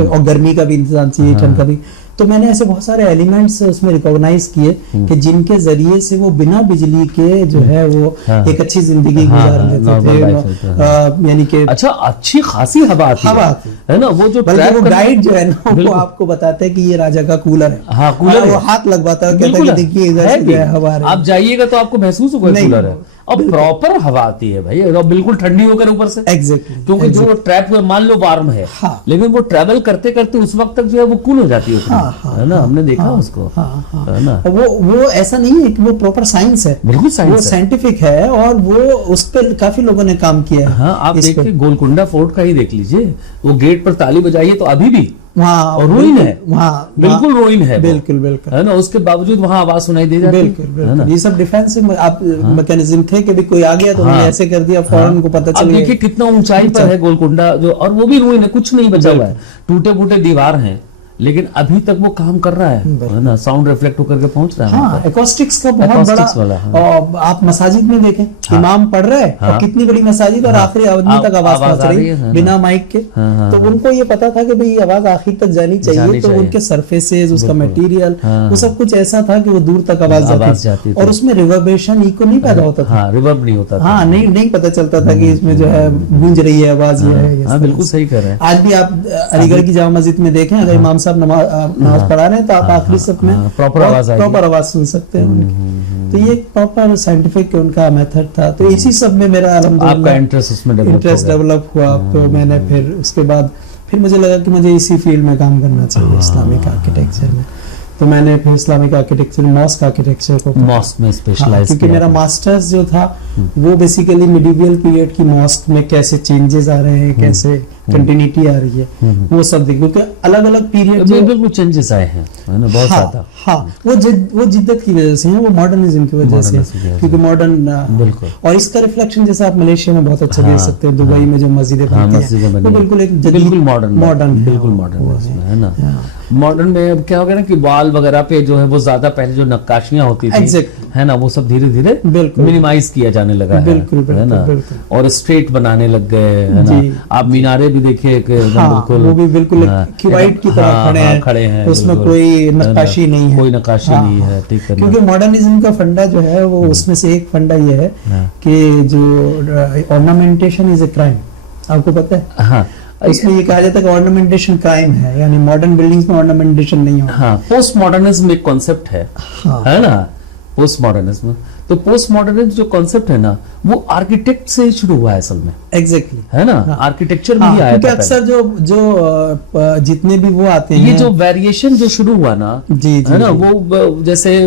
और गर्मी का भी इंतजाम चाहिए, ठंड का भी। तो मैंने ऐसे बहुत सारे एलिमेंट्स उसमें रिकॉग्नाइज किए कि जिनके जरिए से वो बिना बिजली के जो है वो एक अच्छी जिंदगी गुजार लेते थे, यानी कि अच्छा अच्छी खासी हवा आती है ना। वो जो गाइड जो है ना वो आपको बताते हैं कि ये राजा का कूलर है। हाँ, कूलर वो हाथ लगवाता है, कहता है कि देखिए इधर से हवा, आप जाइएगा तो आपको महसूस होगा कूलर है, और प्रॉपर हवा आती है भाई, और बिल्कुल ठंडी होकर ऊपर से। एग्जैक्टली, क्योंकि जो ट्रैप हुआ, मान लो वार्म है, लेकिन वो ट्रेवल करते करते उस वक्त तक जो है वो कूल हो जाती है, है ना। हमने देखा उसको, है ना। वो ऐसा नहीं है कि वो प्रॉपर साइंस है, बिल्कुल साइंस, वो साइंटिफिक है, और वो उस पर काफी लोगों ने काम किया है। हाँ, आप देखिए गोलकुंडा फोर्ट का ही देख लीजिए, वो गेट पर ताली बजाइए तो अभी भी वहाँ रोइन है, वहाँ बिल्कुल रोइन है, बिल्कुल, है ना। उसके बावजूद वहाँ आवाज सुनाई दे जाती है, बिल्कुल। ये सब डिफेंस आप मैकेनिज्म थे कि भी कोई आ गया तो उन्होंने ऐसे कर दिया, फौरन को पता चल गया। देखिए कितना ऊंचाई पर है गोलकुंडा जो, और वो भी रोइन है, कुछ नहीं बचा हुआ है, टूटे फूटे दीवार हैं, लेकिन अभी तक वो काम कर रहा है ना। साउंड रिफ्लेक्ट होकर के पहुंच रहा है। हाँ, एक्वास्टिक्स का बहुत बड़ा। आप मसाजिद में देखें, इमाम पढ़ रहे हैं और कितनी बड़ी मसाजिद, और आखिरी आदमी तक आवाज पहुंच रही है बिना माइक के। तो उनको ये पता था कि भाई आवाज आखिर तक जानी चाहिए, तो उनके सरफेसेस, उसका मटेरियल, वो सब कुछ ऐसा था कि वो दूर तक आवाज जाती, और उसमें रिवर्बरेशन इको नहीं पैदा होता था, रिवर्ब नहीं होता, हाँ, नहीं पता चलता था कि इसमें जो है गूंज रही है आवाज, ये है। बिल्कुल सही कह रहे हैं। आज भी आप अलीगढ़ की जामा मस्जिद में देखें, अगर इमाम नमाज पढ़ा रहे हैं तो आप आखिरी सब में प्रॉपर आवाज सुन सकते हैं उनकी। तो ये प्रॉपर साइंटिफिक उनका मेथड था। तो इसी सब में मेरा आपका इंटरेस्ट डेवलप हुआ। तो मैंने फिर उसके बाद फिर मुझे लगा कि मुझे इसी फील्ड में काम करना चाहिए, इस्लामिक आर्किटेक्चर में। तो मैंने फिर इस्लामिक आर्किटेक्चर, मॉस्क आर्किटेक्चर को, मॉस्क में स्पेशलाइज, क्योंकि मेरा मास्टर्स जो था वो बेसिकली मिडिवल पीरियड की मॉस्क में कैसे चेंजेस आ रहे हैं, कैसे कंटिन्यूटी आ रही है, वो सब देखिए, क्योंकि अलग अलग पीरियड बिल्कुल चेंजेस आए हैं, है ना, बहुत ज्यादा। हाँ, वो जिद्दत की वजह से है, वो मॉडर्निज्म की वजह से, क्योंकि मॉडर्न, बिल्कुल। और इसका रिफ्लेक्शन जैसा आप मलेशिया में बहुत अच्छा देख सकते हैं, दुबई में जो मस्जिदें बनती हैं वो बिल्कुल एक बिल्कुल मॉडर्न, बिल्कुल वो मॉडर्न है ना। मॉडर्न में अब क्या हो गया ना कि वॉल वगैरह पे जो है वो ज्यादा पहले जो नक्काशियां होती थी, है ना, वो सब धीरे धीरे मिनिमाइज किया जाने लगा है, है ना, और स्ट्रेट बनाने लग गए, है ना। आप मीनारे भी देखिए बिल्कुल, वो भी बिल्कुल क्यूबाइट की तरह खड़े हैं, उसमें कोई नक्काशी नहीं है, कोई नक्काशी नहीं है, ठीक है। क्योंकि मॉडर्निज्म का फंडा जो है वो, उसमें से एक फंडा ये है कि जो ऑर्नामेंटेशन इज ए क्राइम, आपको पता है? हाँ, इसमें ये कहा जाता है कि ऑर्नामेंटेशन क्राइम है, यानी मॉडर्न बिल्डिंग्स में ऑर्नामेंटेशन नहीं हो। हाँ, पोस्ट मॉडर्निज्म एक कॉन्सेप्ट है, है ना, पोस्ट मॉडर्निज्म। तो पोस्ट मॉडर्निज्म जो कॉन्सेप्ट है ना, वो आर्किटेक्ट से ही शुरू हुआ है असल में, एग्जैक्टली, है ना, आर्किटेक्चर में ही आया था। अक्सर जो जितने भी वो आते हैं, ये जो वेरिएशन जो शुरू हुआ ना, है ना, वो जैसे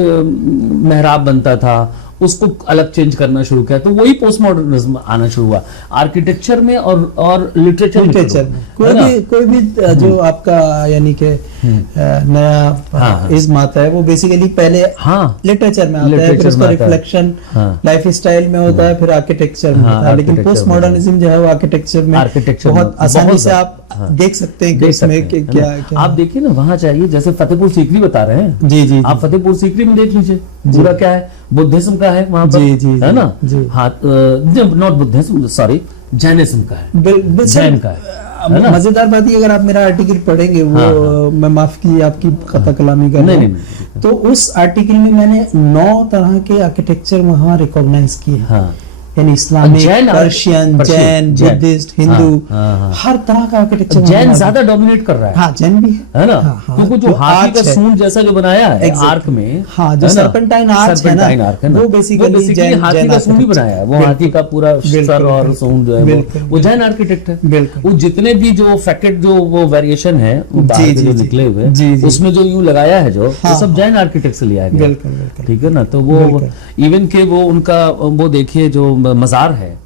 मेहराब बनता था, उसको अलग चेंज करना शुरू किया, तो वही पोस्ट मॉडर्निज्म आना शुरू हुआ आर्किटेक्चर में और लिटरेचर में। कोई भी जो आपका यानी कि नया इज्म आता है, वो बेसिकली पहले लिटरेचर में आता है, फिर उसका रिफ्लेक्शन लाइफ स्टाइल में होता है, फिर आर्किटेक्चर में होता है। लेकिन पोस्ट मॉडर्निज्म जो है वो आर्किटेक्चर में बहुत आसानी से आप देख सकते हैं कि इसमें क्या। आप देखिए ना, वहां चाहिए, जैसे फतेहपुर सीकरी बता रहे हैं, जी, आप फतेहपुर सीकरी में देख लीजिए, पूरा क्या है, बुद्धिज्म का है वहां पर, है ना, नॉट बुद्धिज्म, सॉरी, जैनिज्म का है, जैन का है। मजेदार बात ये, अगर आप मेरा आर्टिकल पढ़ेंगे, वो मैं माफ कीजिए आपकी खता कलामी कर रहा हूं, तो उस आर्टिकल में मैंने 9 तरह के आर्किटेक्चर वहां रिकॉग्नाइज किए, यानी Islamic, Persian, Jain, Buddhist, Hindu, हर तरह का आर्किटेक्चर। जैन ज्यादा डोमिनेट कर रहा है, हाँ, जैन भी है ना, क्योंकि जो हाथी का सूंड जैसा जो बनाया है आर्क में, हाँ, जो सर्पेंटाइन आर्क है ना, वो बेसिकली हाथी का सूंड ही बनाया है, वो हाथी का पूरा सर और सूंड जो है वो जैन आर्किटेक्ट है। वो जितने भी जो फैकेट जो वो वेरिएशन है जो निकले हुए, उसमें जो यूं लगाया है, जो वो सब जैन आर्किटेक्ट से लिया गया, ठीक है ना। तो वो इवन के वो उनका वो देखिए जो मजार है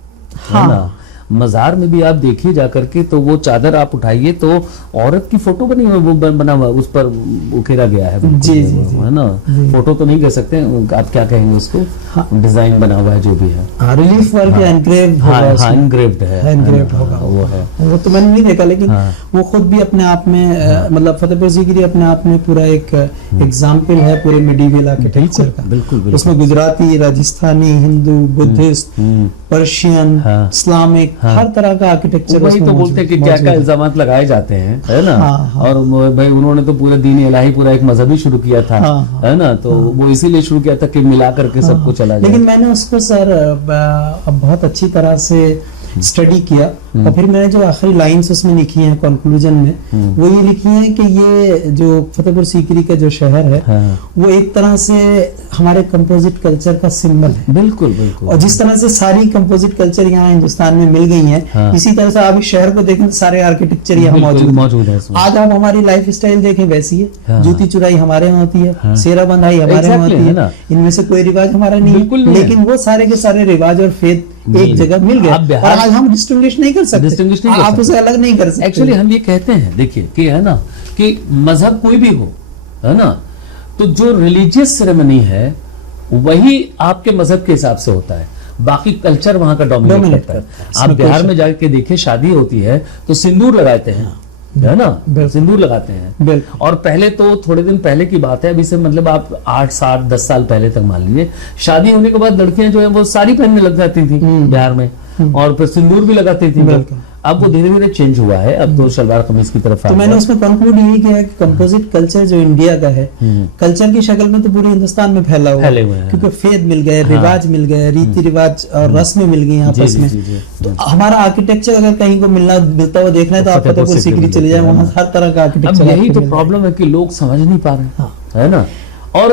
ना, मजार में भी आप देखिए जाकर के, तो वो चादर आप उठाइए तो औरत की फोटो बनी हुई, वो बना हुआ, उस पर उकेरा गया है, है ना, फोटो तो नहीं कह सकते आप, क्या कहेंगे उसको, डिजाइन बना हुआ है जो भी है, रिलीफ वर्क, एनग्रेव्ड होगा, वो तो मैंने नहीं देखा, लेकिन वो खुद भी अपने आप में, मतलब फतेहपुर सीकरी अपने आप में पूरा एक एग्जाम्पल है पूरे मिडीवल आर्किटेक्चर का। बिल्कुल, उसमें Gujarati, Rajasthani, Hindu, Buddhist, Persian, Islamic, हर तरह का आर्किटेक्चर। वही तो बोलते हैं कि क्या क्या इल्जामात लगाए जाते हैं, है ना। और भाई उन्होंने तो पूरा दीन इलाही पूरा एक मजहब ही शुरू किया था, है ना, तो वो इसीलिए शुरू किया था कि मिला करके सबको चला जाए। लेकिन मैंने उसको सर बहुत अच्छी तरह से स्टडी किया, और फिर मैंने जो आखिरी लाइंस उसमें लिखी हैं कंक्लूजन में, वो ये लिखी है कि ये जो फतेहपुर सीकरी का जो शहर है, वो एक तरह से हमारे कंपोजिट कल्चर का सिंबल है। बिल्कुल बिल्कुल। और जिस तरह से सारी कंपोजिट कल्चर यहाँ हिंदुस्तान में मिल गई हैं, इसी तरह से आप इस शहर को देखें तो सारे आर्किटेक्चर यहाँ मौजूद है। आज आप हमारी लाइफ स्टाइल देखें, वैसी है, जूती चुराई हमारे यहाँ होती है, सेरा बंधाई हमारे यहाँ होती है, इनमें से कोई रिवाज हमारा नहीं, लेकिन वो सारे के सारे रिवाज और फेथ एक जगह मिल गए, और आज हम डिस्टिंग्विश नहीं कर सकते, आप उसे अलग नहीं कर सकते। एक्चुअली हम ये कहते हैं, देखिए कि है ना, कि मजहब कोई भी हो, है ना, तो जो रिलीजियस सेरेमनी है वही आपके मजहब के हिसाब से होता है, बाकी कल्चर वहां का डोमिनेट करता है। आप बिहार में जाके देखिए, शादी होती है तो सिंदूर लगाते हैं, है ना, सिंदूर लगाते हैं, और पहले तो थोड़े दिन पहले की बात है, अभी से मतलब आप 8, 7, 10 साल पहले तक मान लीजिए, शादी होने के बाद लड़कियां जो है वो साड़ी पहनने लग जाती थी बिहार में, और फिर सिंदूर भी लगाती थी। अब वो धीरे धीरे चेंज हुआ है, अब तो शलवार कमीज की तरफ। तो मैंने उसमें कंक्लूड यही किया कि कंपोजिट कल्चर जो इंडिया का है, कल्चर की शक्ल में तो पूरे हिंदुस्तान में फैले हुए हैं, क्योंकि फेद मिल गए, रिवाज मिल गए, रीति रिवाज और रस्में मिल गई आपस में। तो हमारा आर्किटेक्चर अगर कहीं को मिलता हुआ देखना है तो आप फतेहपुर सीकरी चले जाए, वहाँ हर तरह का आर्किटेक्चर। यही तो प्रॉब्लम है कि लोग समझ नहीं पा रहे, है ना। और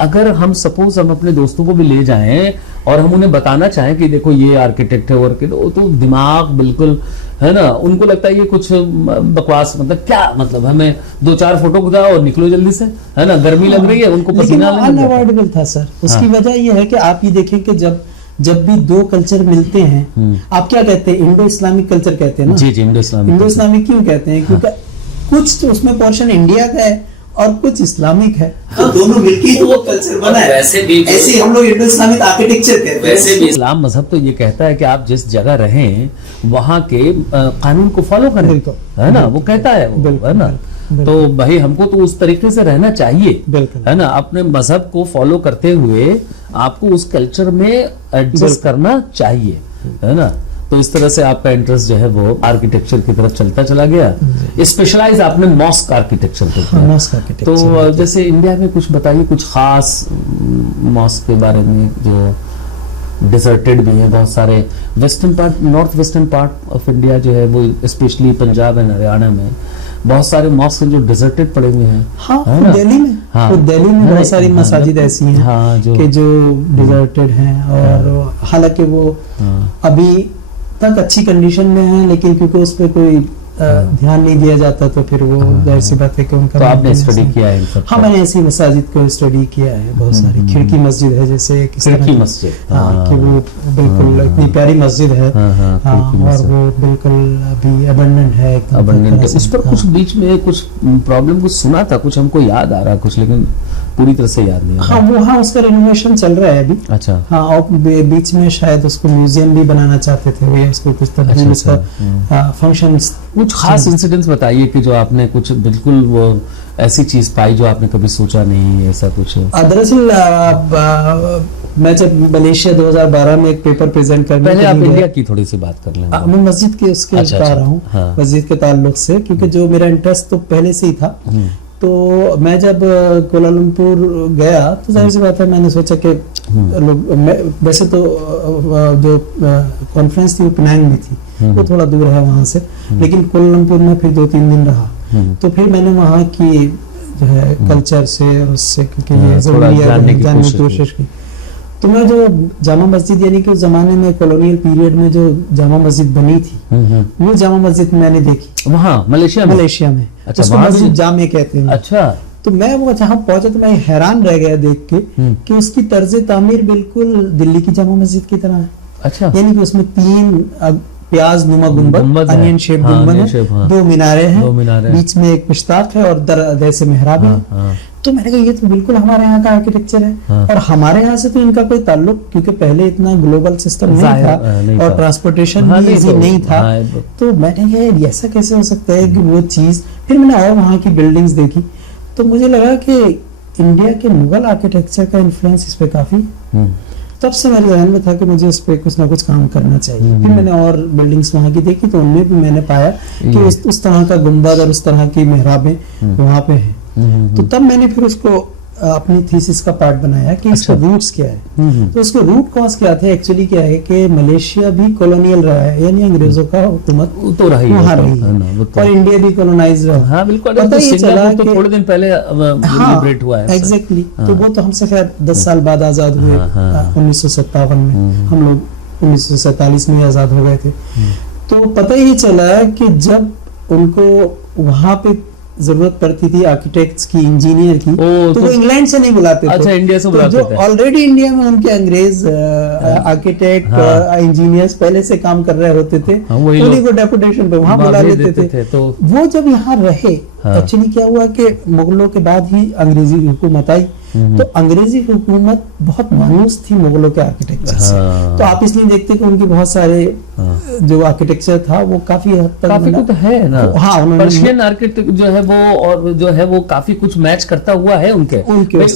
अगर हम सपोज हम अपने दोस्तों को भी ले जाएं और हम उन्हें बताना चाहें कि देखो ये आर्किटेक्ट है, और तो दिमाग बिल्कुल, है ना, उनको लगता है ये कुछ बकवास, मतलब क्या मतलब, हमें 2-4 फोटो खिंचाओ और निकलो जल्दी से, है ना, गर्मी लग रही है, उनको पसीना अनअवॉइडेबल था सर। उसकी वजह ये है कि आप ये देखें कि जब जब भी दो कल्चर मिलते हैं, आप क्या कहते हैं, इंडो इस्लामिक कल्चर कहते हैं ना? जी जी, इंडो इस्लामिक क्यों कहते हैं? क्योंकि कुछ तो उसमें पोर्शन इंडिया का है और कुछ इस्लामिक है, तो दोनों मिलके तो वो कल्चर बना है। वैसे भी ऐसे हम लोग इंडो इस्लामिक आर्किटेक्चर कहते हैं। वैसे भी इस्लाम मजहब तो ये कहता है कि आप जिस जगह रहें वहाँ के कानून को फॉलो करें, है ना, वो कहता है वो, है ना। तो भाई हमको तो उस तरीके से रहना चाहिए, है ना, अपने मजहब को फॉलो करते हुए आपको उस कल्चर में एडजस्ट करना चाहिए, है ना। तो इस तरह से आपका इंटरेस्ट जो है वो आर्किटेक्चर की तरफ चलता चला गया। स्पेशलाइज आपने मॉस्क आर्किटेक्चर पे किया। Mosque architecture. तो जैसे इंडिया में कुछ बताइए, कुछ खास मॉस्क के बारे में जो डिजर्टेड भी है, बहुत सारे western part, north western part of India जो है वो स्पेशली पंजाब एंड हरियाणा में बहुत सारे मॉस्क जो डिजर्टेड पड़े हुए हैं। हाँ, दिल्ली में, हाँ, तो दिल्ली में बहुत सारी मसाजिद ऐसी हैं, हाँ, जो डिजर्टेड हैं, और हालांकि वो अभी तक अच्छी कंडीशन में है, लेकिन क्योंकि उस पर कोई ध्यान नहीं दिया जाता, तो फिर वो जाहिर सी बात है कि उनका। तो आपने स्टडी किया है इन सब? हाँ, मैंने ऐसी मसाजिद को स्टडी किया है, बहुत सारी। खिड़की मस्जिद है, जैसे खिड़की मस्जिद, हाँ, कि वो बिल्कुल इतनी प्यारी मस्जिद है, हाँ, और वो बिल्कुल अभी अबंडेंट है, अबंडेंट है। उस पर कुछ बीच में कुछ प्रॉब्लम कुछ सुना था, कुछ हमको याद आ रहा कुछ, लेकिन पूरी तरह से याद नहीं। हाँ, वो, हाँ, उसका रिनोवेशन चल रहा है अभी। अच्छा। हाँ, और बीच में शायद उसको म्यूजियम भी बनाना चाहते थे वो, या उसको कुछ तब्दील, उसका फंक्शन। कुछ खास इंसिडेंट्स बताइए कि जो आपने कुछ बिल्कुल वो ऐसी चीज पाई जो आपने कभी सोचा नहीं, ऐसा कुछ। दरअसल मैं जब मलेशिया 2012 में एक पेपर प्रेजेंट करने, पहले आप इंडिया की थोड़ी सी बात कर लें। मैं मस्जिद के उसके बता रहा हूँ, मस्जिद के ताल्लुक से, क्योंकि जो मेरा इंटरेस्ट तो पहले से ही था। तो मैं जब कुआलालंपुर गया तो जाहिर सी बात है, मैंने सोचा कि वैसे तो जो कॉन्फ्रेंस थी वो पेनांग में थी, वो थोड़ा दूर है वहाँ से, लेकिन कुआलालंपुर में फिर 2-3 दिन रहा। तो फिर मैंने वहाँ की जो है कल्चर से और उससे, क्योंकि ये जरूरी है, जानने की कोशिश की। तो मैं जो जामा मस्जिद, यानी कि उस जमाने में कॉलोनियल पीरियड में जो जामा मस्जिद बनी थी, वो जामा मस्जिद मैंने देखी वहाँ मलेशिया में। अच्छा, उसको मस्जिद जामे कहते हैं। अच्छा। तो मैं वो जहाँ पहुंचा तो मैं हैरान रह गया देख के कि उसकी तर्ज तामीर बिल्कुल दिल्ली की जामा मस्जिद की तरह है। अच्छा। यानी कि उसमें 3 प्याज नुमा गुंबद, अनियन शेप गुंबद है, 2 मीनारे हैं, बीच में एक मिश्ताक है और दर से मेहराब है। तो मैंने कहा ये तो बिल्कुल हमारे यहाँ का आर्किटेक्चर है, और हमारे यहाँ से तो इनका कोई ताल्लुक, क्योंकि पहले इतना ग्लोबल सिस्टम नहीं था और ट्रांसपोर्टेशन भी इजी नहीं था। तो मैंने कहा ऐसा कैसे हो सकता है कि वो चीज। फिर मैंने और वहाँ की बिल्डिंग्स देखी, तो मुझे लगा कि इंडिया के मुगल आर्किटेक्चर का इन्फ्लुएंस इस पे काफी। तब से मेरे ध्यान में था कि मुझे इस पे कुछ ना कुछ काम करना चाहिए। फिर मैंने और बिल्डिंग्स वहाँ की देखी, तो उनमें भी मैंने पाया कि उस तरह का गुंबद और उस तरह की मेहराबें वहाँ पे हैं। तो तब मैंने फिर उसको अपनी थीसिस का पार्ट बनाया कि इसका रूट्स क्या है। तो उसके रूट कॉज क्या थे, एक्चुअली क्या है कि मलेशिया भी कॉलोनियल रहा है, यानी अंग्रेजों का हुकूमत तो रही वहाँ रही है, और इंडिया भी कॉलोनाइज रहा। हाँ बिल्कुल। पता ही चला तो थोड़े दिन पहले लिबरेट हुआ है। एग्जैक्टली। तो वो तो हमसे खैर 10 साल बाद आजाद हुए, 1957 में। हम लोग 1947 में आजाद हो गए थे। तो पता ही चला कि जब उनको वहां पे जरूरत पड़ती थी आर्किटेक्ट्स की, इंजीनियर की, तो वो इंग्लैंड से नहीं बुलाते थे। अच्छा, इंडिया से बुलाते थे। जो ऑलरेडी इंडिया में उनके अंग्रेज आर्किटेक्ट इंजीनियर्स पहले से काम कर रहे होते थे, उन्हीं को डेपुटेशन पे वहां बुला लेते थे। तो वो जब यहाँ रहे, एक्चुअली क्या हुआ कि मुगलों के बाद ही अंग्रेजी हुकूमत आई, तो अंग्रेजी हुकूमत बहुत मायूस थी मुगलों के आर्किटेक्चर से। तो आप इसलिए देखते कि उनके बहुत सारे जो आर्किटेक्चर था वो काफी हद तक काफी कुछ है ना। हाँ, पर्शियन आर्किटेक्ट जो है वो, और जो है वो काफी कुछ मैच करता हुआ है उनके।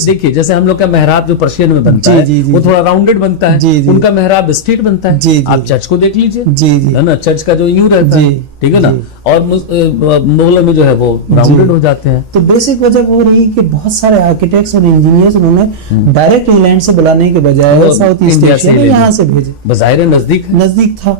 देखिए जैसे हम लोग का मेहराब जो पर्शियन में बनता है वो थोड़ा राउंडेड बनता है, उनका मेहराब स्ट्रेट बनता है। आप चर्च को देख लीजिए, है ना, चर्च का जो यूं रहता है, ठीक है ना, और मुगलों में जो है वो राउंडेड हो जाते हैं। तो बेसिक वजह वो रही कि बहुत सारे आर्किटेक्ट्स और इंजीनियर्स उन्होंने डायरेक्ट इंग्लैंड से बुलाने के बजाय साउथ ईस्ट एशिया में यहाँ से भेजे। बजाय नजदीक था।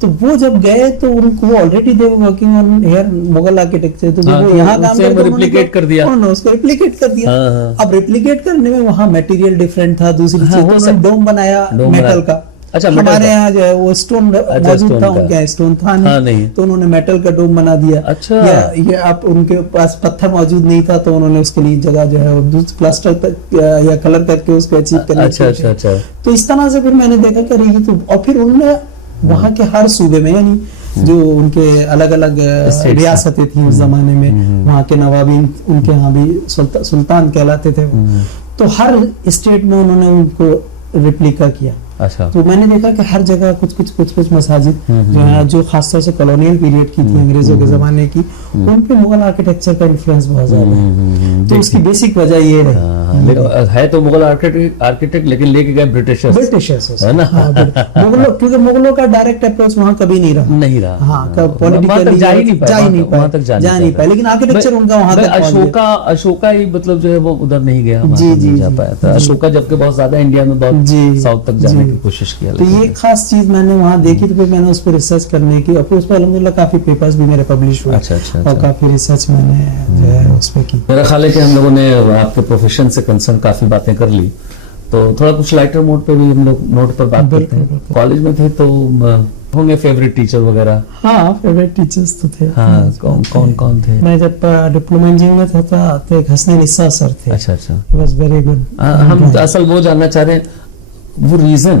तो वो जब गए तो उनको already they working on here Mughal architecture, तो वो यहाँ काम करके रिप्लिकेट कर दिया, उसको रिप्लिकेट कर दिया। अब रिप्लिकेट करने में वहाँ मटेरियल डिफरेंट था, दूसरी चीज तो डोम बनाया मेटल का, अच्छा, metal हमारे का। यहाँ जो है वो स्टोन मौजूद stone था, का। उनके यहाँ स्टोन था हाँ, नहीं। तो उन्होंने मेटल का डोम बना दिया। अच्छा। ये आप उनके पास पत्थर मौजूद नहीं था तो उन्होंने उसके लिए जगह जो है वो प्लास्टर तक या कलर करके उसको अचीव करने की अच्छा कोशिश अच्छा अच्छा तो इस तरह से फिर मैंने देखा कि अरे ये तो, और फिर उन्होंने वहाँ के हर सूबे में, यानी जो उनके अलग अलग States रियासतें थी उस जमाने में, वहाँ के नवाबी उनके यहाँ भी सुल्तान कहलाते थे वो। तो हर स्टेट में उन्होंने उनको रिप्लिका किया। अच्छा तो मैंने देखा कि हर जगह कुछ मसाजिद जो है, जो खासतौर से कॉलोनियल पीरियड की थी, अंग्रेजों के जमाने की, उन पे मुगल आर्किटेक्चर का इन्फ्लुएंस बहुत ज्यादा है। तो उसकी बेसिक वजह ये है। है तो मुगल आर्किटेक्ट लेकिन लेके गए ब्रिटिशर्स, है ना? मुगलों, क्योंकि मुगलों का डायरेक्ट अप्रोच वहाँ कभी नहीं रहा। नहीं रहा। हाँ, वहाँ तक जा ही नहीं पाए, वहाँ तक जा नहीं पाए, लेकिन आर्किटेक्चर उनका वहाँ तक पहुंच गया। अशोका ही मतलब जो है वो उधर नहीं गया, वहाँ जी, तक नहीं जी, जा जी, पाया था। अशोका जबकि बहुत ज्यादा इंडिया में बहुत जी, साउथ तक जाने जी। की कोशिश किया, तो ये खास चीज मैंने वहाँ देखी, तो फिर मैंने उस पर रिसर्च करने की, और फिर उस पर अल्हम्दुलिल्लाह काफी पेपर्स भी मेरे पब्लिश हुए। अच्छा, अच्छा, और अच्छा। काफी रिसर्च मैंने जो है उस पर की। मेरा ख्याल है कि हम लोगों ने आपके प्रोफेशन से कंसर्न काफी बातें कर ली, तो थोड़ा कुछ लाइटर मोड पे भी हम लोग नोट पर बात करते हैं। कॉलेज में थे तो होंगे फेवरेट टीचर वगैरह? हाँ, फेवरेट टीचर्स तो थे। हाँ, कौन थे? मैं जब डिप्लोमा इंजीनियरिंग में था तो एक हसनैन इस्सा सर थे। अच्छा अच्छा। Was very good. हम असल वो जानना चाह रहे हैं, वो रीजन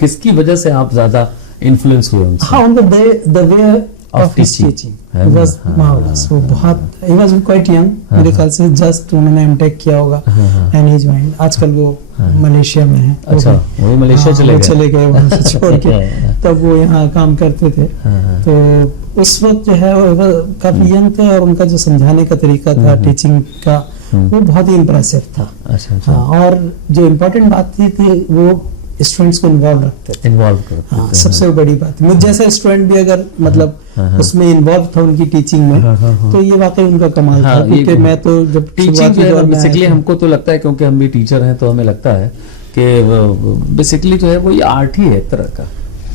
किसकी वजह से आप ज्यादा इन्फ्लुएंस हुए उनसे? हाँ, उनका the way of his teaching, teaching है ना? Was marvellous. वो बहुत, ही वाज क्वाइट यंग, मेरे ख्याल से जस्ट उन्होंने एमटेक किया होगा एंड ही ज्वाइंड। आजकल वो मलेशिया में है। अच्छा, वो मलेशिया चले गए वहां से छोड़ के। तब वो यहाँ काम करते थे। तो उस वक्त जो है वो काफी यंग थे, और उनका जो समझाने का तरीका था टीचिंग का, वो बहुत ही इम्प्रेसिव था। अच्छा अच्छा। हाँ, और जो इम्पोर्टेंट बात थी वो स्टूडेंट्स को इन्वॉल्व रखते थे। इन्वॉल्व करते हाँ, सबसे बड़ी बात। मुझ जैसा स्टूडेंट भी अगर मतलब उसमें इन्वॉल्व था उनकी टीचिंग में, तो ये वाकई उनका कमाल था। क्योंकि मैं तो जब टीचिंग जो है बेसिकली हमको तो लगता है, क्योंकि हम भी टीचर हैं, तो हमें लगता है कि बेसिकली जो है वो ये आर्ट ही है एक तरह का,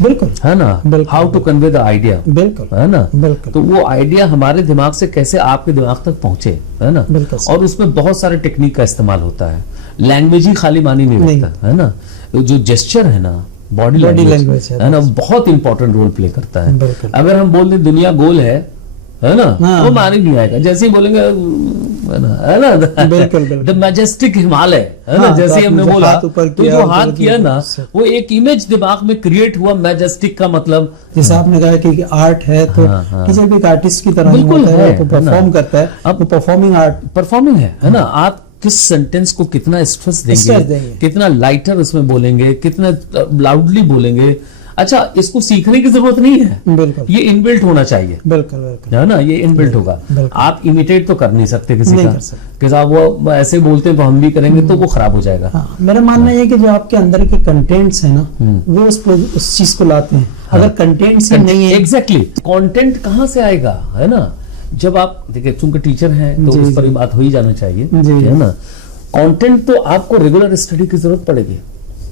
बिल्कुल, है ना? How to convey the idea, बिल्कुल, है ना? बिल्कुल। तो वो आइडिया हमारे दिमाग से कैसे आपके दिमाग तक पहुंचे, है ना? बिल्कुल। और उसमें बहुत सारे टेक्निक का इस्तेमाल होता है, लैंग्वेज ही खाली मानी नहीं रखता, है ना? जो जेस्चर है ना, बॉडी लैंग्वेज है ना, बहुत इंपॉर्टेंट रोल प्ले करता है। अगर हम बोल दें दुनिया गोल है ना, हाँ। वो मान ही नहीं आएगा। जैसे ही बोलेंगे है ना, बिल्कुल, बिल्कुल। द मैजेस्टिक हिमालय, है ना? हाँ, जैसे ही हमने बोला तो जो हाथ किया ना, तो वो एक इमेज दिमाग में क्रिएट हुआ मैजेस्टिक का। मतलब जैसे आपने कहा कि आर्ट है, तो किसी भी आर्टिस्ट की तरह बिल्कुल होता है, तो परफॉर्म करता है। अब परफॉर्मिंग आर्ट, परफॉर्मिंग है ना? आप किस सेंटेंस को कितना स्ट्रेस देंगे, कितना लाइटर उसमें बोलेंगे, कितना लाउडली बोलेंगे। अच्छा, इसको सीखने की जरूरत नहीं है, बिल्कुल, ये इनबिल्ट होना चाहिए, बिल्कुल, बिल्कुल, है ना? ये इनबिल्ट होगा। आप इमिटेट तो कर नहीं सकते किसी नहीं का, कर सकते। कि साहब वो ऐसे बोलते हैं तो हम भी करेंगे, तो वो खराब हो जाएगा। हाँ, मेरा मानना है कि जो आपके अंदर के कंटेंट्स है ना, वो उस चीज को लाते हैं। अगर कंटेंट्स ही नहीं है, एग्जैक्टली, कंटेंट कहाँ से आएगा, है ना? जब आप देखिए, चूंकि टीचर हैं तो उस पर भी बात हो ही जाना चाहिए, है ना? कंटेंट तो आपको रेगुलर स्टडी की जरूरत पड़ेगी,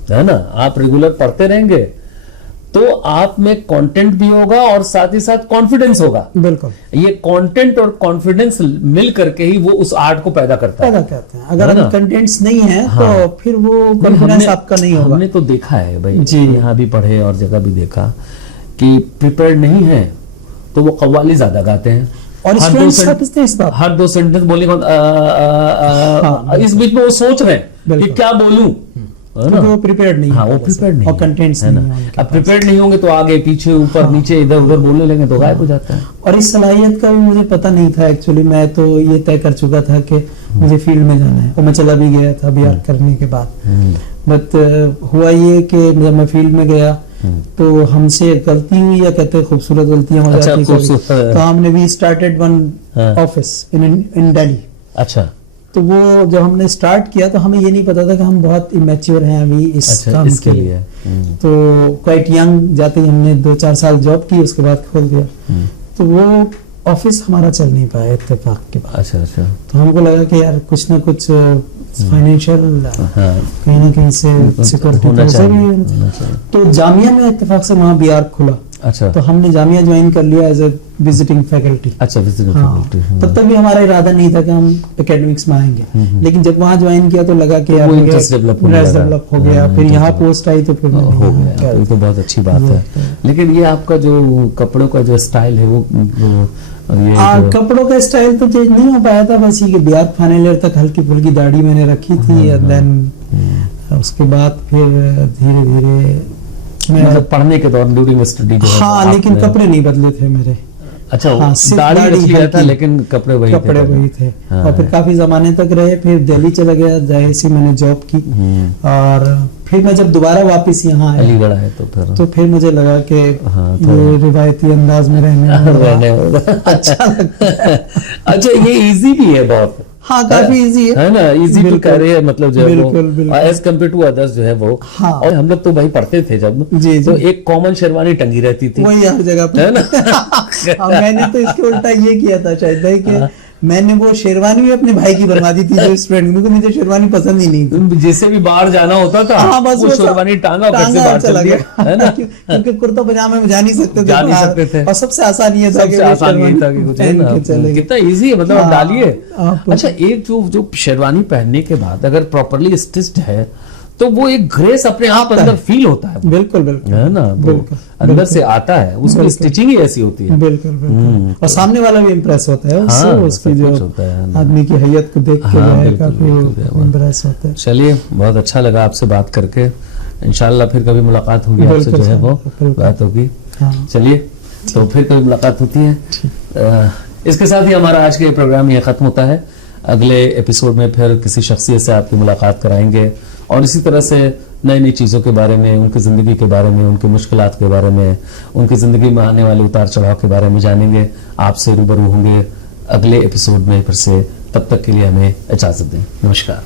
है ना? आप रेगुलर पढ़ते रहेंगे तो आप में कंटेंट भी होगा और साथ ही साथ कॉन्फिडेंस होगा। बिल्कुल, ये कंटेंट और कॉन्फिडेंस मिल करके ही वो उस आर्ट को पैदा करता है। अगर कंटेंट्स नहीं है तो फिर वो कॉन्फिडेंस आपका नहीं होगा। हमने तो देखा है भाई, यहाँ भी पढ़े और जगह भी देखा कि प्रिपेयर्ड नहीं है तो वो कव्वाली ज्यादा गाते हैं, और हर दो सेंटेंस बोलने इस बीच में वो सोच रहे हैं कि क्या बोलूं, वो प्रिपेयर्ड नहीं, हाँ, वो प्रिपेयर्ड नहीं, और कंटेंट्स है ना? अब प्रिपेयर्ड नहीं होंगे तो आगे पीछे ऊपर नीचे इधर उधर बोलने लगे तो गायब हो जाता है। और इस सलाहियत का भी मुझे पता नहीं था एक्चुअली। मैं तो ये तय कर चुका था कि मुझे फील्ड में जाना है, और मैं चला भी गया था बीआर करने के बाद। बट हुआ ये कि जब मैं फील्ड में गया तो हमसे गलती हुई, या कहते हैं खूबसूरत गलतियां हो जाती हैं, तो हमने भी started one office in Delhi. अच्छा, तो वो जब हमने स्टार्ट किया तो हमें ये नहीं पता था कि हम बहुत इमेच्योर हैं अभी इस काम के लिए। तो क्वाइट यंग जाते ही हमने 2-4 साल जॉब की, उसके बाद खोल दिया। तो वो ऑफिस हमारा चल नहीं पाया इत्तेफाक के बाद। अच्छा अच्छा। तो हमको लगा कि यार कुछ ना कुछ फाइनेंशियल कहीं ना कहीं से सिक्योरिटी तो जामिया में इत्तेफाक से वहाँ बीआर खुला। अच्छा तो हमने जामिया ज्वाइन कर लिया एज ए विजिटिंग फैकल्टी। अच्छा विजिटिंग हाँ, फैकल्टी। तब तक भी हमारा इरादा नहीं था कि हम एकेडमिक्स में आएंगे, लेकिन जब वहाँ ज्वाइन किया तो लगा कि यार इंटरेस्ट डेवलप हो गया, फिर यहाँ पोस्ट आई तो फिर हो गया, ये तो बहुत अच्छी बात है। लेकिन ये आपका जो कपड़ों का जो स्टाइल है वो ये कपड़ों का स्टाइल तो चेंज नहीं हो पाया था, बस ये बिहार फाइनल ईयर तक हल्की फुल्की दाढ़ी मैंने रखी थी, एंड देन उसके बाद फिर धीरे धीरे मतलब पढ़ने के दौरान ड्यूरिंग स्टडी जो है हाँ, लेकिन कपड़े नहीं बदले थे मेरे। अच्छा हाँ, दाढ़ी रखी गया था लेकिन कपड़े वही थे। और फिर काफी जमाने तक रहे, फिर दिल्ली चला गया, दिल्ली से मैंने जॉब की, और फिर मैं जब दोबारा वापस यहाँ आया अलीगढ़ है तो फिर मुझे लगा कि ये रिवायती अंदाज में रहने अच्छा लगता है। अच्छा ये इजी भी है बहुत। हाँ, काफी इजी है ना, इजी टू कैरी है, मतलब जो है बिल्कुल एज कम्पेयर टू अदर्स जो है वो। हाँ, और हम लोग तो भाई पढ़ते थे जब तो एक कॉमन शेरवानी टंगी रहती थी वही हर जगह पे, है ना। मैंने तो इसके उल्टा ये किया था शायद कि मैंने वो शेरवानी भी अपने भाई की बनवा दी थी जो स्टूडेंट, क्योंकि मुझे शेरवानी पसंद ही नहीं थी। जिसे भी बाहर जाना होता था हाँ, बस वो शेरवानी टांगा फिर से बाहर चल गया, है ना, क्योंकि कुर्ता पजामे में जा नहीं सकते थे, और सबसे आसान ये था कि कुछ है ना, कितना इजी है, मतलब आप डालिए। अच्छा एक जो शेरवानी पहनने के बाद अगर प्रॉपरली स्टिच्ड है तो वो एक ग्रेस अपने आप अंदर फील होता है। बिल्कुल है ना, अंदर से आता है, उसकी स्टिचिंग ही ऐसी होती है। बिल्कुल और सामने वाला भी इम्प्रेस होता है उससे, उसकी जो आदमी की हैयत को देख के काफी इम्प्रेस होता है। चलिए, बहुत अच्छा लगा आपसे बात करके, इंशाल्लाह फिर कभी मुलाकात होगी आपसे, जो है वो बात होगी। चलिए, तो फिर कभी मुलाकात होती है। इसके साथ ही हमारा आज के प्रोग्राम ये खत्म होता है। अगले एपिसोड में फिर किसी शख्सियत से आपकी मुलाकात कराएंगे और इसी तरह से नई नई चीज़ों के बारे में, उनकी ज़िंदगी के बारे में, उनकी मुश्किलात के बारे में, उनकी ज़िंदगी में आने वाले उतार चढ़ाव के बारे में जानेंगे, आपसे रूबरू होंगे अगले एपिसोड में फिर से। तब तक के लिए हमें इजाज़त दें। नमस्कार।